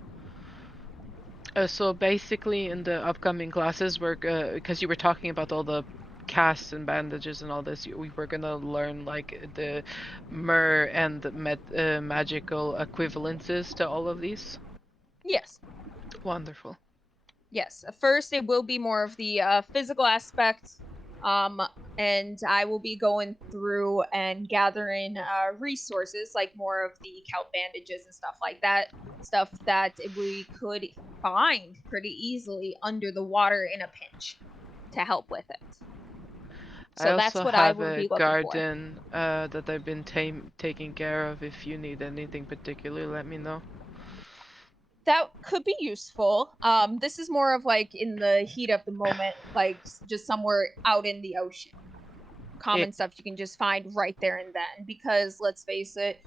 So basically, in the upcoming classes, we're because you were talking about all the casts and bandages and all this, we were gonna learn like the mer and magical equivalences to all of these. Yes. Wonderful. Yes. First, it will be more of the physical aspect, and I will be going through and gathering resources like more of the kelp bandages and stuff like that, stuff that we could find pretty easily under the water in a pinch to help with it. So that's what I will be looking for. I also have a garden that I've been taking care of. If you need anything particular, let me know. That could be useful. This is more of like in the heat of the moment, like just somewhere out in the ocean. Common stuff you can just find right there and then. Because let's face it,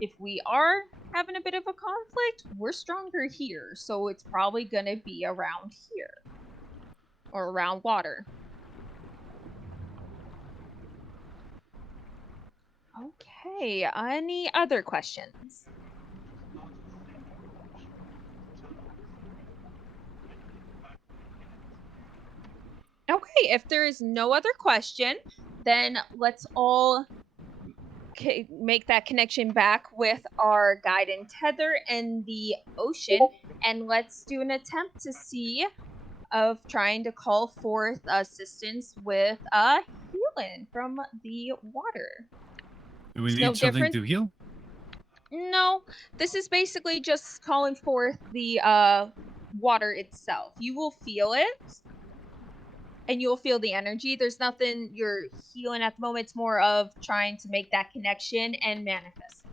if we are having a bit of a conflict, we're stronger here. So it's probably gonna be around here. Or around water. Okay, any other questions? Okay, if there is no other question, then let's all make that connection back with our guide and tether and the ocean, and let's do an attempt to see of trying to call forth assistance with healing from the water. Do we need something to heal? No, this is basically just calling forth the water itself. You will feel it, and you'll feel the energy. There's nothing you're healing at the moment. It's more of trying to make that connection and manifest.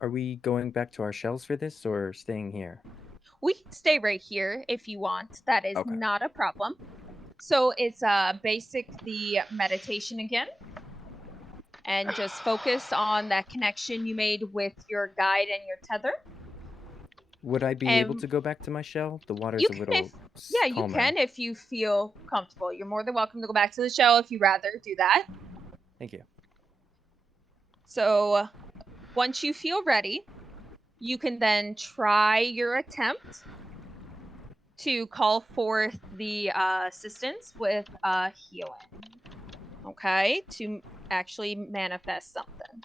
Are we going back to our shells for this or staying here? We can stay right here if you want. That is Okay. not a problem. So it's basic the meditation again. And just focus on that connection you made with your guide and your tether. Would I be able to go back to my shell? The water's You a can little yeah, you calmer. can if you feel comfortable. You're more than welcome to go back to the shell if you rather do that. Thank you. So once you feel ready, you can then try your attempt to call forth the assistance with healing. Okay, to actually manifest something.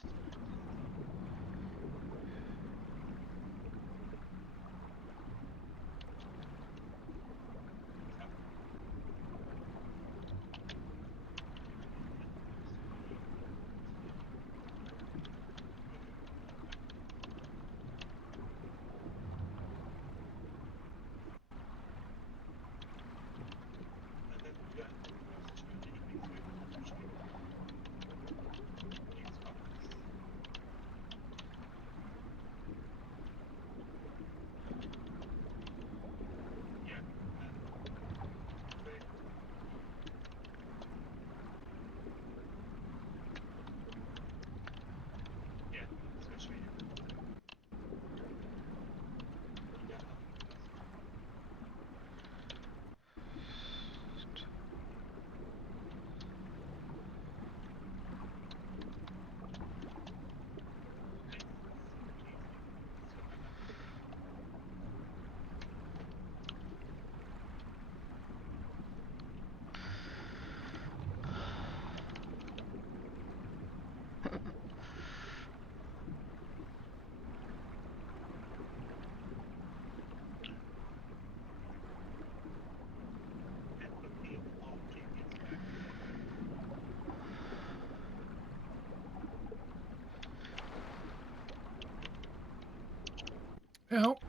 Help.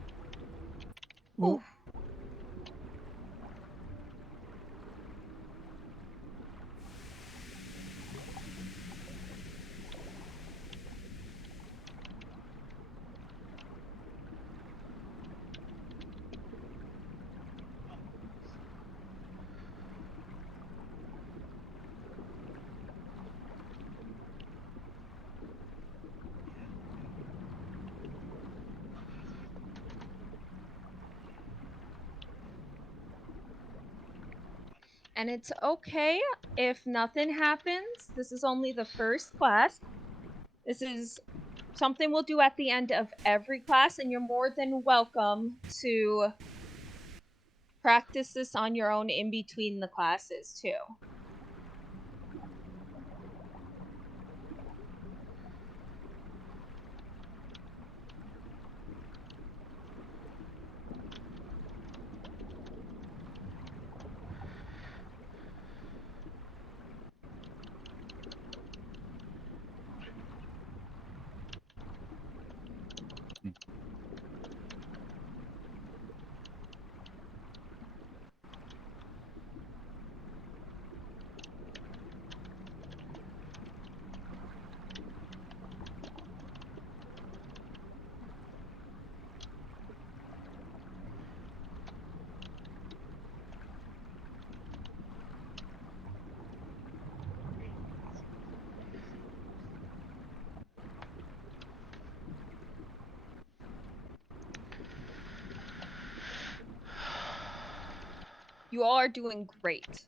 Ooh. And it's okay if nothing happens. This is only the first class. This is something we'll do at the end of every class, and you're more than welcome to practice this on your own in between the classes, too. You all are doing great.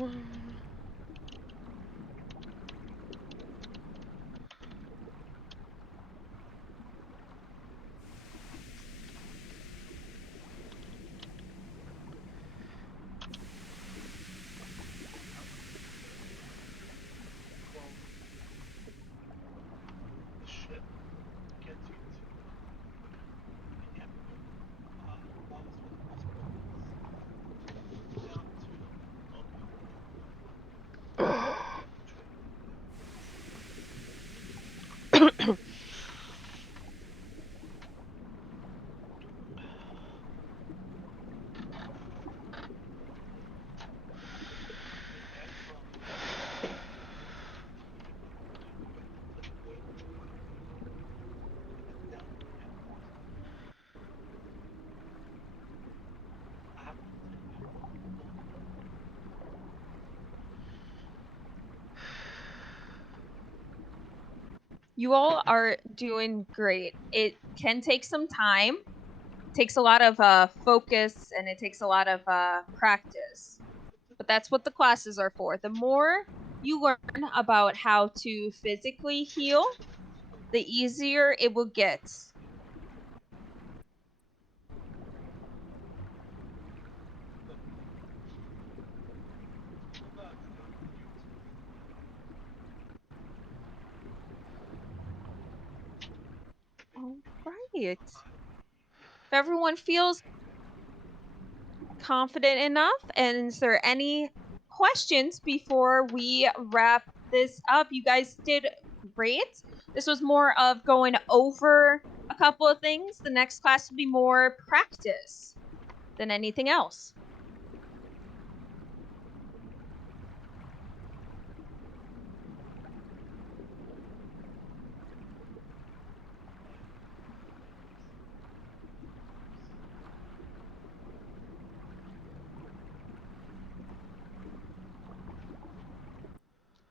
Shit. Can't see it. Yeah. What was the down to You all are doing great. It can take some time. It takes a lot of focus and it takes a lot of practice. But that's what the classes are for. The more you learn about how to physically heal, the easier it will get. All right. If everyone feels confident enough, and is there any questions before we wrap this up? You guys did great. This was more of going over a couple of things. The next class will be more practice than anything else.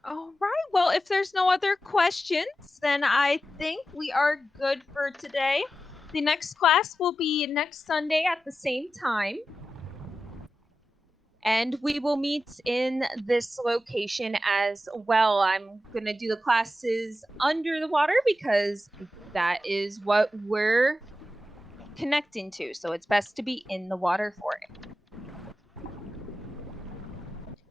All right. Well, if there's no other questions, then I think we are good for today. The next class will be next Sunday at the same time. And we will meet in this location as well. I'm going to do the classes under the water because that is what we're connecting to. So it's best to be in the water for it.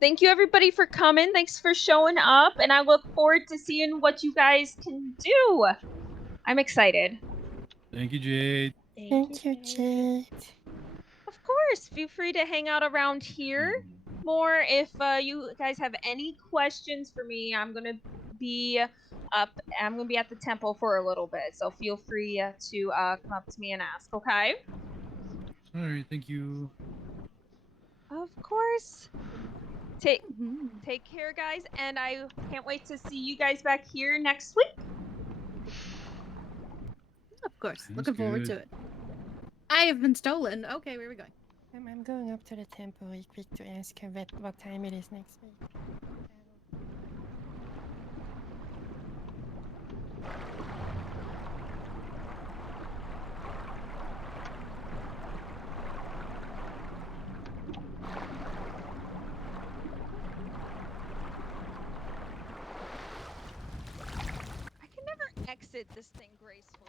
Thank you everybody for coming. Thanks for showing up. And I look forward to seeing what you guys can do. I'm excited. Thank you, Jade. Thank you, Jade. Of course. Feel free to hang out around here more. If you guys have any questions for me, I'm going to be up. I'm going to be at the temple for a little bit. So feel free to come up to me and ask, okay? Sorry, thank you. Of course. Take care, guys, and I can't wait to see you guys back here next week. Of course. Looking forward to it. I have been stolen. Okay, where are we going? I'm going up to the temple real quick to ask her what time it is next week. I can never exit this thing gracefully.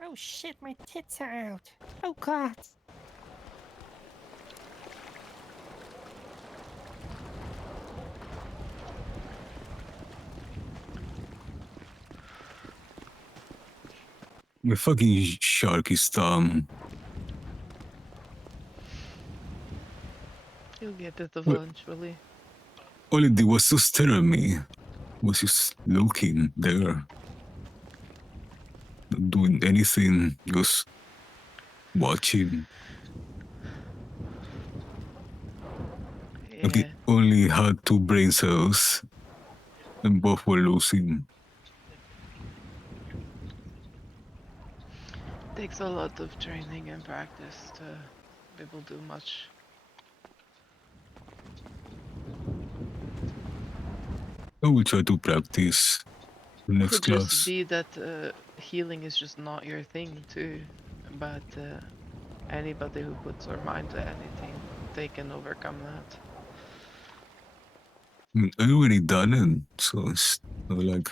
Oh shit, my tits are out. Oh god. The fucking shark is dumb. You'll get it Well- eventually. All it did was to stare at me. Was just looking there. Not doing anything, just watching. Like it only had 2 brain cells, and both were losing. Takes a lot of training and practice to be able to do much. I will try to practice the next Could just class. be that healing is just not your thing too, but anybody who puts their mind to anything, they can overcome that. I already done it, so it's not like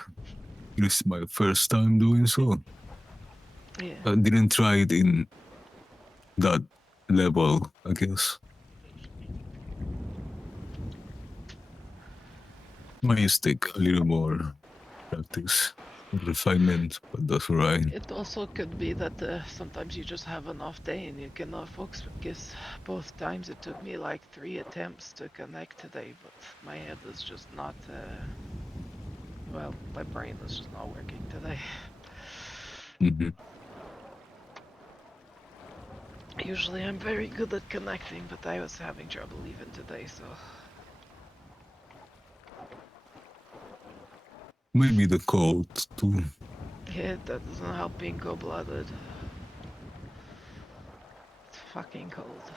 it's my first time doing so. Yeah. I didn't try it in that level, I guess. Might just take a little more practice, refinement, but that's alright. It also could be that sometimes you just have an off day and you cannot focus, because both times it took me like 3 attempts to connect today, but my head is just not, well, my brain is just not working today. Usually I'm very good at connecting, but I was having trouble even today, so... Maybe the cold too. Yeah, that doesn't help being cold-blooded. It's fucking cold.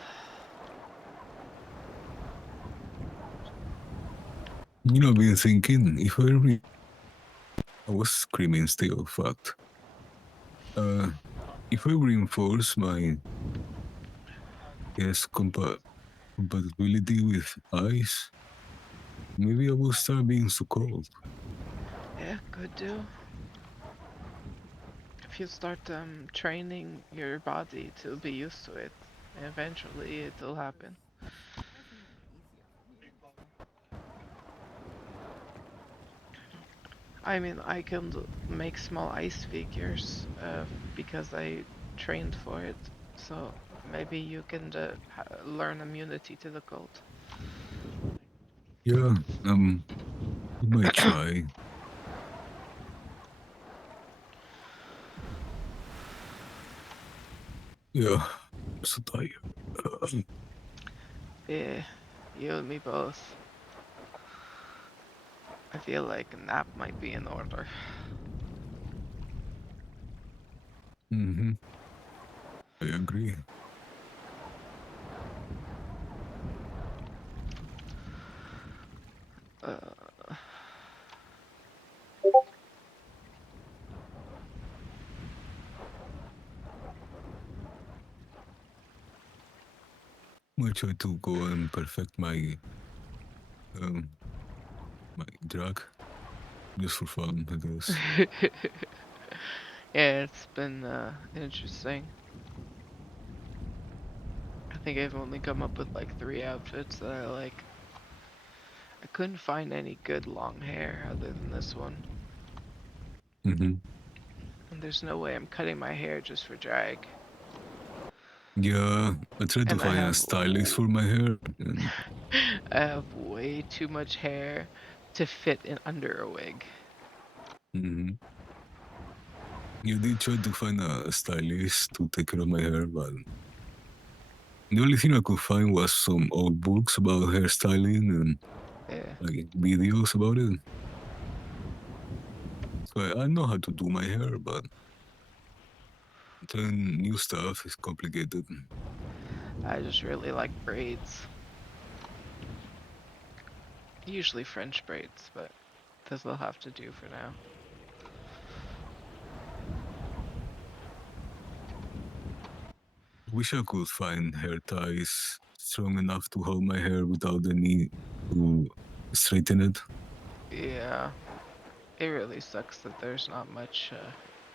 You know, I've been thinking, if I was screaming still, fact. If I reinforce my compatibility with ice, maybe I will start being so cold. Yeah, could do. If you start training your body to be used to it, eventually it'll happen. I mean, I can make small ice figures because I trained for it, so maybe you can learn immunity to the cold. Yeah, I might try. Yeah, I'm so tired. Yeah, you and me both. I feel like a nap might be in order. I agree. Might try to go and perfect my my drag just for fun, I guess. Yeah, it's been interesting. I think I've only come up with like 3 outfits that I like. I couldn't find any good long hair other than this one. And there's no way I'm cutting my hair just for drag. Yeah, I tried to And I find a have stylist for my hair. I have way too much hair to fit in under a wig. You did try to find a stylist to take care of my hair, but the only thing I could find was some old books about hairstyling and like videos about it. So I know how to do my hair, but then new stuff is complicated. I just really like braids. Usually French braids, but this will have to do for now. Wish I could find hair ties strong enough to hold my hair without the need to straighten it. Yeah, it really sucks that there's not much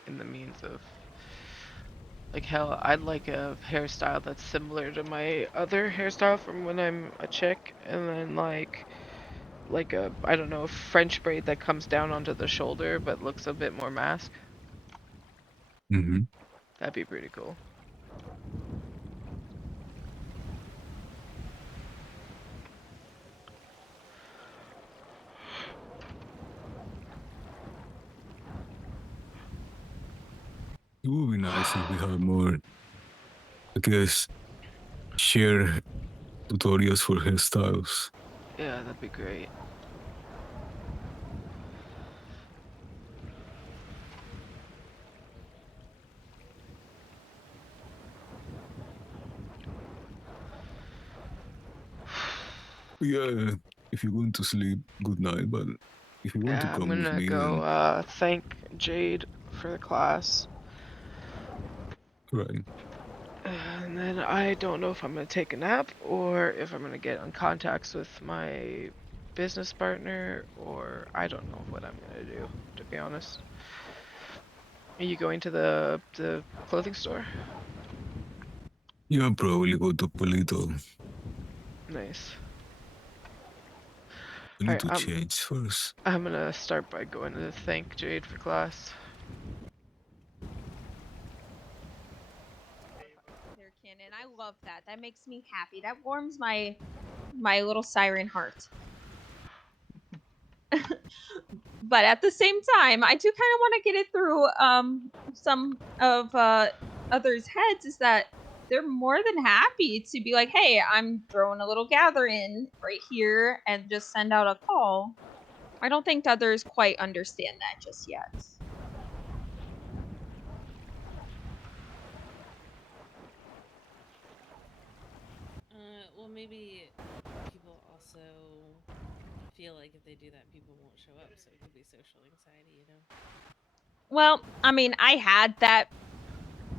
in the means of... Like, hell, I'd like a hairstyle that's similar to my other hairstyle from when I'm a chick, and then like a, I don't know, a French braid that comes down onto the shoulder but looks a bit more mask. That'd be pretty cool. It would be nice if we had more, I guess, share tutorials for hairstyles. Yeah, that'd be great. Yeah, if you're going to sleep, good night, but If you want to Yeah, I'm come with gonna me, go then thank Jade for the class. right. And then I don't know if I'm gonna take a nap or if I'm gonna get on contacts with my business partner, or I don't know what I'm gonna do, to be honest. Are you going to the clothing store? Yeah, probably go to Polito. Nice. I need Alright, to change first. I'm gonna start by going to thank Jade for class. There, Cannon. I love that. That makes me happy. That warms my little siren heart. But at the same time, I do kind of want to get it through some of others' heads is that they're more than happy to be like, hey, I'm throwing a little gathering right here and just send out a call. I don't think others quite understand that just yet. Well, maybe people also feel like if they do that, people won't show up, so it could be social anxiety, you know? Well, I mean, I had that.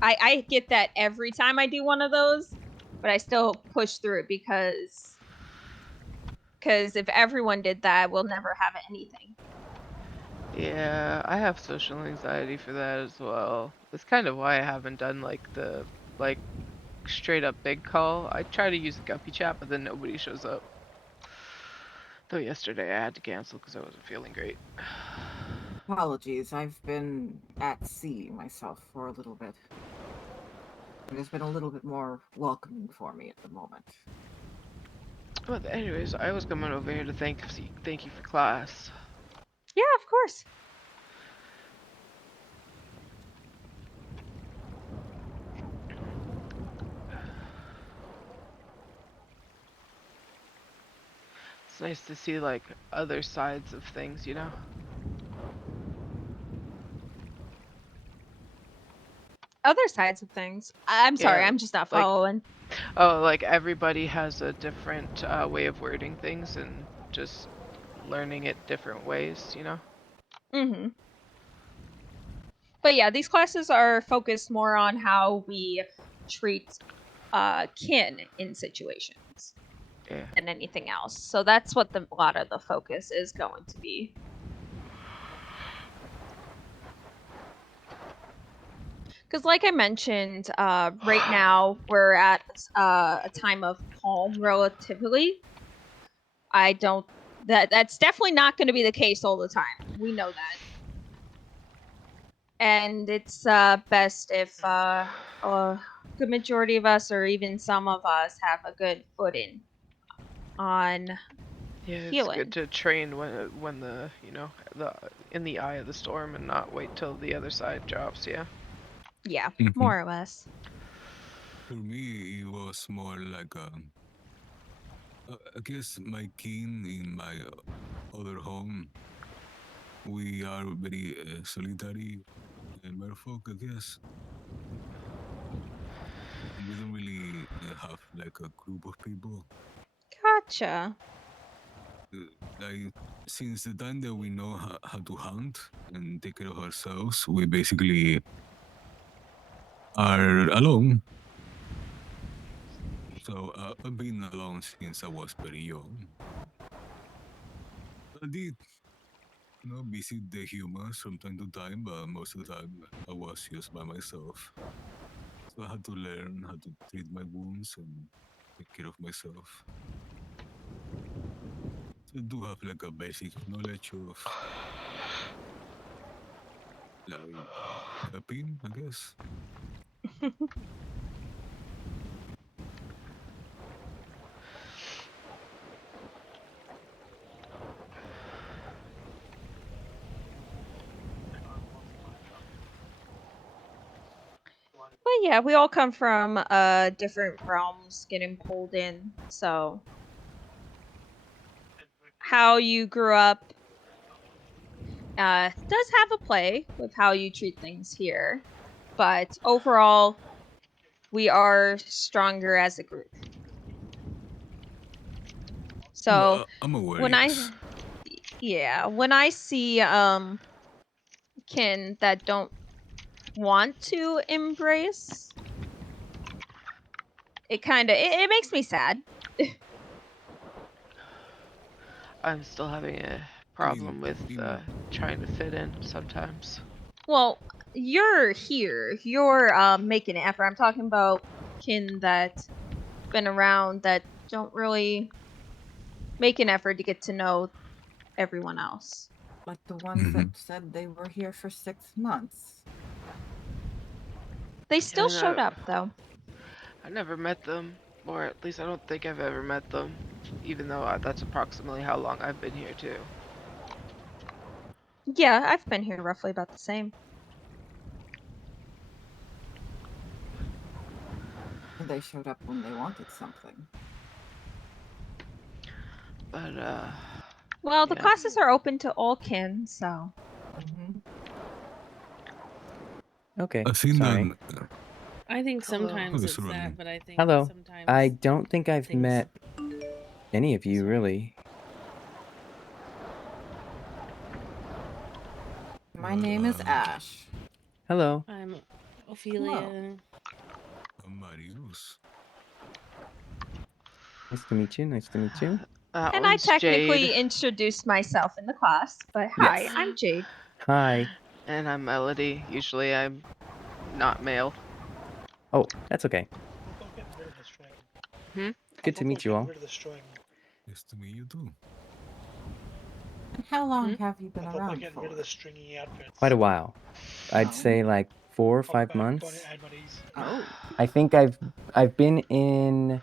I get that every time I do one of those, but I still push through it because if everyone did that, we'll never have anything. Yeah, I have social anxiety for that as well. That's kind of why I haven't done like the straight up big call. I try to use the Guppy chat, but then nobody shows up. Though yesterday I had to cancel because I wasn't feeling great. Apologies, I've been at sea myself for a little bit. It has been a little bit more welcoming for me at the moment. But anyways, I was coming over here to thank you for class. Yeah, of course. It's nice to see like other sides of things, you know? Other sides of things. I'm sorry, Yeah, I'm just not like- following. Oh, like everybody has a different way of wording things and just learning it different ways, you know? Mm-hmm. But yeah, these classes are focused more on how we treat kin in situations than anything else. So that's what a lot of the focus is going to be. Because like I mentioned, right now we're at a time of calm relatively. I don't... That's definitely not going to be the case all the time. We know that. And it's best if a good majority of us, or even some of us, have a good footing on Yeah, healing. it's good to train when the in the eye of the storm and not wait till the other side drops. Yeah. Yeah, Mhm. more or less. For me, it was more like I guess my kin in my other home. We are very solitary merfolk, I guess. We don't really have like a group of people. Gotcha. Like since the time that we know how to hunt and take care of ourselves, we basically are alone. So I've been alone since I was very young. I did, visit the humans from time to time, but most of the time I was just by myself. So I had to learn how to treat my wounds and take care of myself. So I do have like a basic knowledge of like helping, I guess. But yeah, we all come from different realms getting pulled in, so how you grew up does have a play with how you treat things here. But overall, we are stronger as a group. So I'm aware. when Yes. Yeah, when I see kin that don't want to embrace, it kind of it makes me sad. I'm still having a problem with trying to fit in sometimes. Well, you're here. You're making an effort. I'm talking about kin that been around that don't really make an effort to get to know everyone else. Like the ones that said they were here for 6 months. They still I know. showed up though. I never met them, or at least I don't think I've ever met them, even though that's approximately how long I've been here too. Yeah, I've been here roughly about the same. And they showed up when they wanted something. But well, the yeah. classes are open to all kin, so. Okay. I think Sorry. I think Hello. sometimes it's that, but I think Hello. sometimes I don't think I've things- met any of you really. My name is Ash. Hello. I'm Ophelia. Marius. Nice to meet you. Nice to meet you. That And I one's technically Jade. introduced myself in the class, but hi, Yes. I'm Jade. Hi. And I'm Melody. Usually I'm not male. Oh, that's okay. Hmm? Good to meet you all. Nice to meet you too. How long have you been I thought around about getting for? rid of the stringy outfits. Quite a while. I'd Oh. say like 4 or 5 Back months. when it had money's. Oh. I think I've been in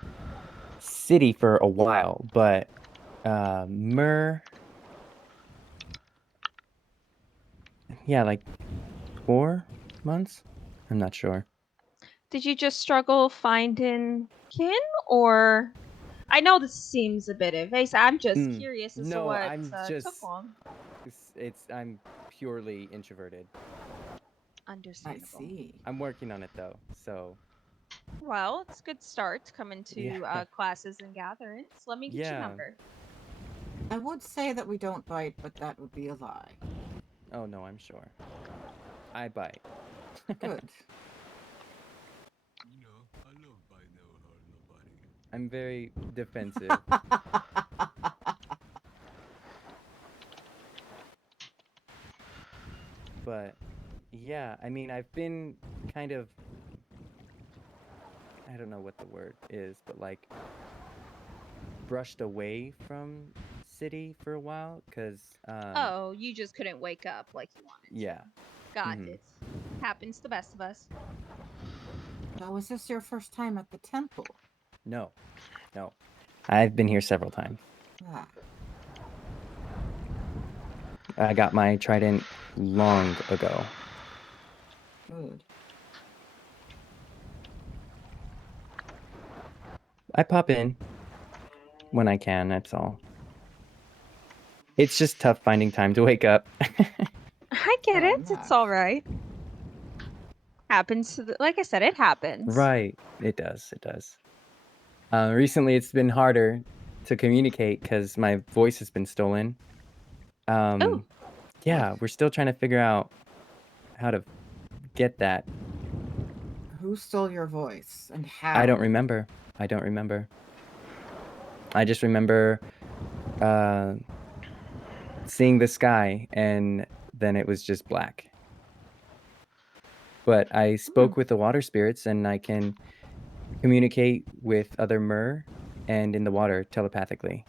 city for a while, but Myrrh, yeah, like 4 months. I'm not sure. Did you just struggle finding kin, or? I know this seems a bit evasive. I'm just curious as to No, what I'm took just long. I'm purely introverted. Understandable. I see. I'm working on it though, so Well, it's a good start to come into Yeah. classes and gatherings. Let me get your Yeah. number. I would say that we don't bite, but that would be a lie. Oh no, I'm sure. I bite. Good. You know, I love by never hurt nobody. I'm very defensive. But yeah, I mean, I've been kind of, I don't know what the word is, but like brushed away from city for a while because Oh, you just couldn't wake up like you wanted. yeah. Got Mhm. it. Happens to the best of us. So is this your first time at the temple? No. I've been here several times. Ah. I got my trident long ago. Good. I pop in when I can, that's all. It's just tough finding time to wake up. I get it. It's all right. Happens to like I said, it happens. Right. It does. Recently, it's been harder to communicate because my voice has been stolen. Yeah, we're still trying to figure out how to get that. Who stole your voice and how? I don't remember. I just remember seeing the sky and then it was just black. But I spoke with the water spirits and I can communicate with other Myrrh and in the water telepathically.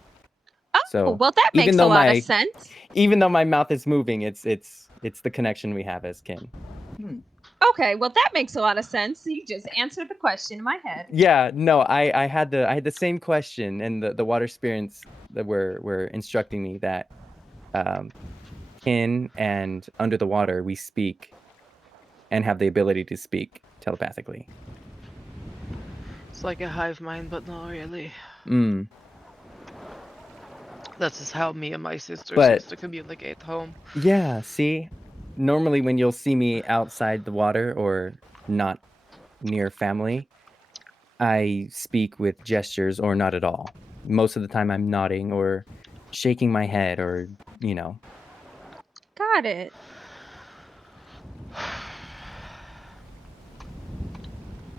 Oh, well, that makes a lot of sense. Even though my mouth is moving, it's the connection we have as kin. Okay, well, that makes a lot of sense. You just answered the question in my head. Yeah, no, I had the same question, and the water spirits that were instructing me that kin and under the water we speak and have the ability to speak telepathically. It's like a hive mind, but not really. Mm. That's just how me and my sister But- used to communicate home. Yeah, see? Normally when you'll see me outside the water or not near family, I speak with gestures or not at all. Most of the time I'm nodding or shaking my head or, you know. Got it.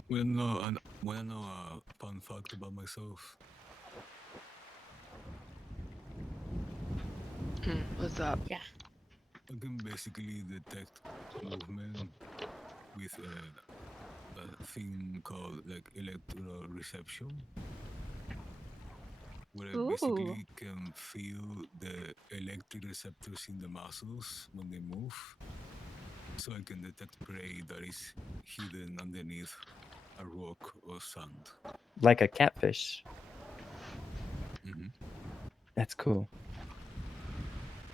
Wanna know a fun fact about myself? What's up? Yeah. I can basically detect movement with a thing called like electroreception, where I Ooh. basically can feel the electric receptors in the muscles when they move, so I can detect prey that is hidden underneath a rock or sand. Like a catfish. Mm-hmm. That's cool.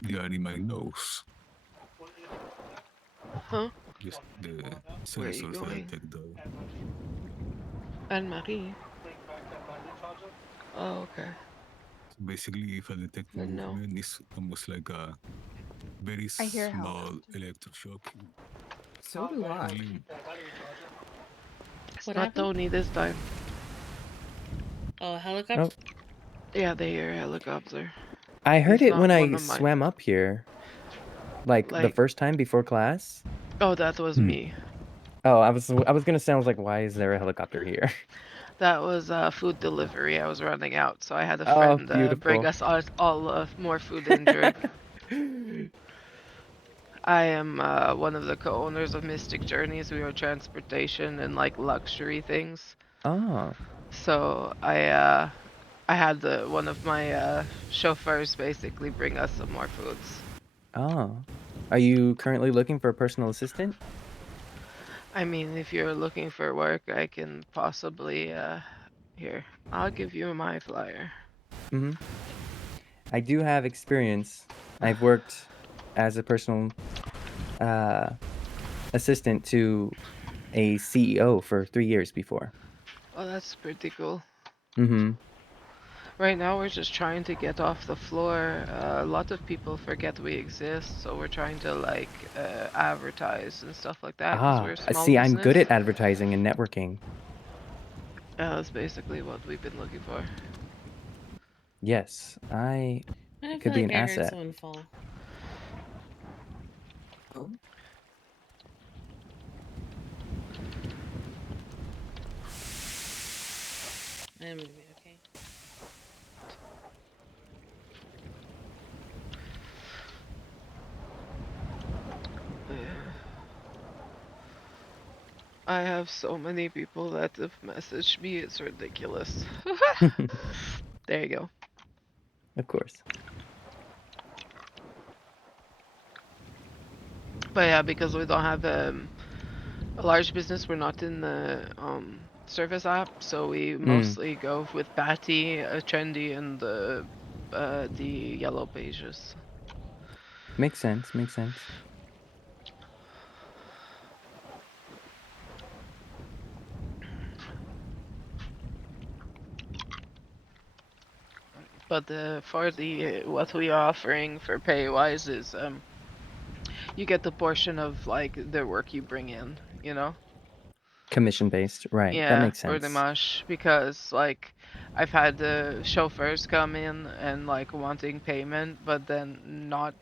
They are in my nose. Huh? Just the Where are you sensors that going? detect the. Anne-Marie. Oh, okay. So basically, if I detect Then no. movement, it's almost like a very I hear a small electroshock. So do I. Really, It's What not happened? Tony this time. Oh, a helicopter? Oh, Yeah, they hear a helicopter. I heard He's it when not I one of mine. swam up here. Like the Like, first time before class. oh, that was me. Oh, I was gonna say, I was like, why is there a helicopter here? That was food delivery. I was running out, so I had a Oh, friend bring beautiful. us all more food and drink. I am one of the co-owners of Mystic Journeys. We are transportation and like luxury things. Oh, So I had one of my chauffeurs basically bring us some more foods. oh. Are you currently looking for a personal assistant? I mean, if you're looking for work, I can possibly here. I'll give you my flyer. Mm-hmm. I do have experience. I've worked as a personal assistant to a CEO for 3 years before. Oh, that's pretty cool. Mm-hmm. Right now, we're just trying to get off the floor. A lot of people forget we exist, so we're trying to like advertise and stuff like that because we're a small See, I'm good business. at advertising and networking. That's basically what we've been looking for. Yes, I I could feel be like an I heard asset. someone fall. Oh. I'm gonna be okay. I have so many people that have messaged me, it's ridiculous. There you go. Of course. But yeah, because we don't have a large business, we're not in the service app, so we mostly go with Batty, Trendy, and the yellow pages. Makes sense, makes sense. But for the what we are offering for pay wise is you get the portion of like the work you bring in, you know? Commission-based, right, that Yeah, makes pretty sense. much. Because like I've had the chauffeurs come in and like wanting payment, but then not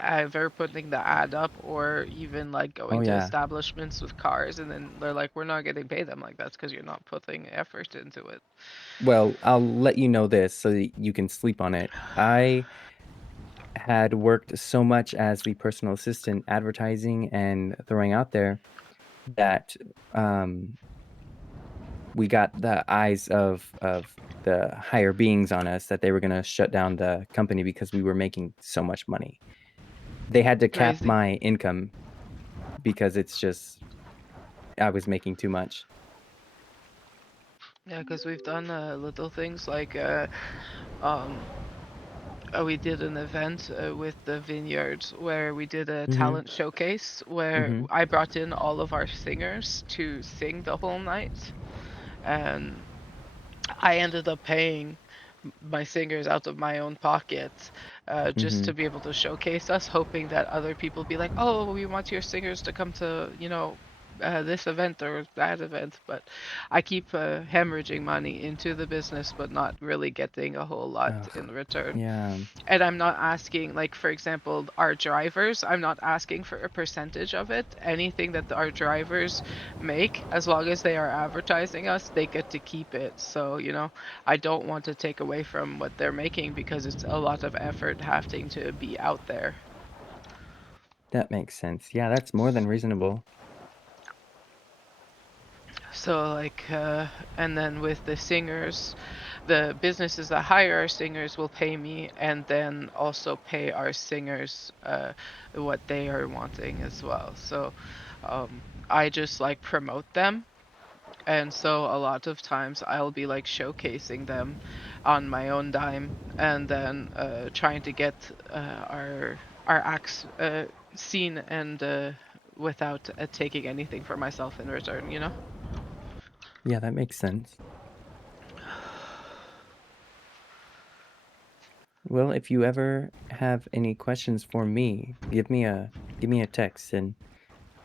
ever putting the ad up or even like going Oh, to yeah. establishments with cars, and then they're like, we're not getting paid. I'm like, that's because you're not putting effort into it. Well, I'll let you know this so that you can sleep on it. I had worked so much as the personal assistant advertising and throwing out there that we got the eyes of the higher beings on us that they were going to shut down the company because we were making so much money. They had to cap Crazy. my income because it's just I was making too much. Yeah, because we've done little things like we did an event with the Vineyards where we did a talent showcase where I brought in all of our singers to sing the whole night, and I ended up paying my singers out of my own pocket just to be able to showcase us, hoping that other people be like, oh, we want your singers to come to, you know, this event or that event, but I keep hemorrhaging money into the business, but not really getting a whole lot in return. Yeah. And I'm not asking, like, for example, our drivers, I'm not asking for a percentage of it. Anything that our drivers make, as long as they are advertising us, they get to keep it. So, you know, I don't want to take away from what they're making because it's a lot of effort having to be out there. That makes sense. Yeah, that's more than reasonable. So, like, and then with the singers, the businesses that hire our singers will pay me and then also pay our singers what they are wanting as well. So I just like promote them. And so a lot of times I'll be like showcasing them on my own dime and then trying to get our acts seen and without taking anything for myself in return, you know? Yeah, that makes sense. Well, if you ever have any questions for me, give me a text and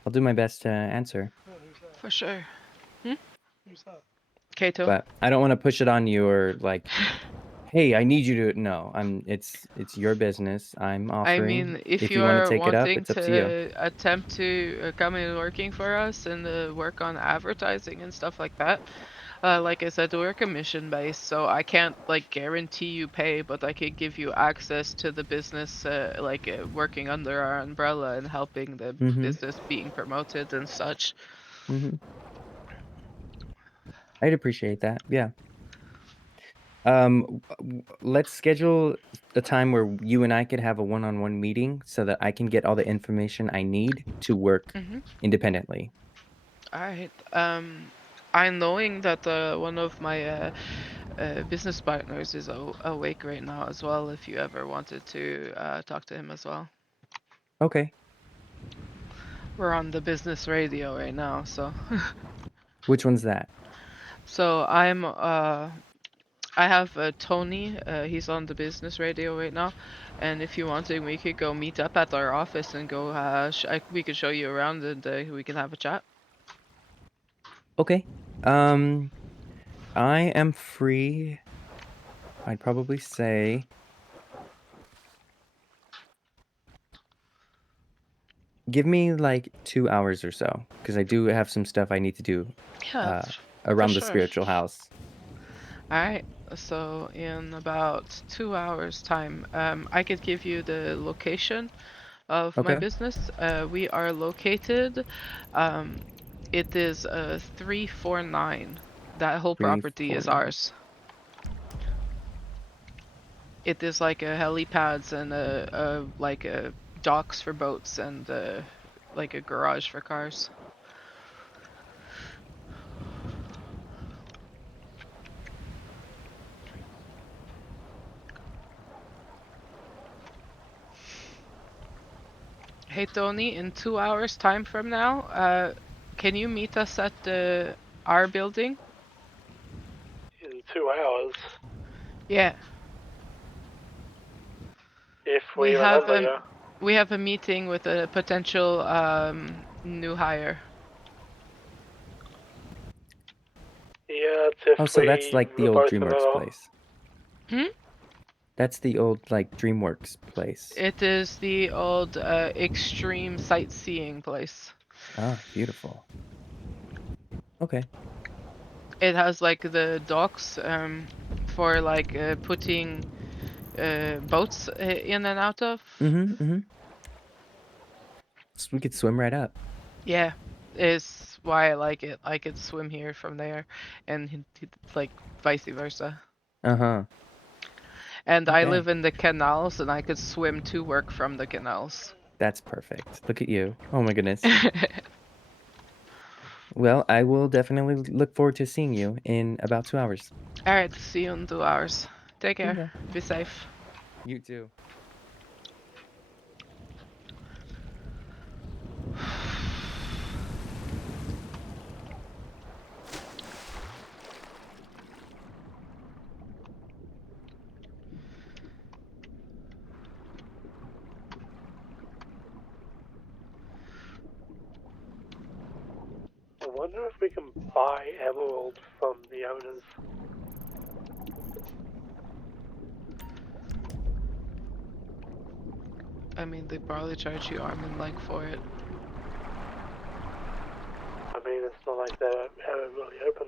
I'll do my best to answer. For sure. Who's that? Kato. But I don't want to push it on you or like, hey, I need you to. No, it's your business. I'm I offering. mean, if If you you want to are take it up, wanting it's up to you. to attempt to come in working for us and work on advertising and stuff like that, like I said, we're commission based, so I can't like guarantee you pay, but I could give you access to the business, working under our umbrella and helping the business being promoted and such. Mm-hmm. I'd appreciate that. Yeah. Let's schedule a time where you and I could have a one-on-one meeting so that I can get all the information I need to work independently. Alright. I'm knowing that one of my business partners is awake right now as well, if you ever wanted to talk to him as well. Okay. We're on the business radio right now, so. Which one's that? So I have Tony, he's on the business radio right now, and if you wanted, we could go meet up at our office and go, we could show you around and we can have a chat. Okay. I am free. I'd probably say give me like 2 hours or so, because I do have some stuff I need to do Yeah, around the sure. spiritual house. Alright, so in about 2 hours time, I could give you the location of my Okay. business. We are located, it is 349. That whole property is 349. ours. It is like a helipads and like a docks for boats and like a garage for cars. Hey Tony, in 2 hours time from now, can you meet us at our building? In 2 hours. Yeah. If we remember, yeah. We have a meeting with a potential new hire. Yeah, if Oh, so that's like the we're old both DreamWorks available. place. Hmm? That's the old like DreamWorks place. It is the old extreme sightseeing place. Ah, beautiful. Okay. It has like the docks for like putting boats in and out of. So we could swim right up. Yeah, is why I like it. I could swim here from there, and like vice versa. Uh-huh. And I Okay. live in the canals, and I could swim to work from the canals. That's perfect. Look at you. Oh my goodness. Well, I will definitely look forward to seeing you in about 2 hours. Alright, see you in 2 hours. Take care. ya. Be safe. You too. wonder if we can buy Emerald from the owners. I mean, they probably charge you arm and leg for it. I mean, it's not like they're really open.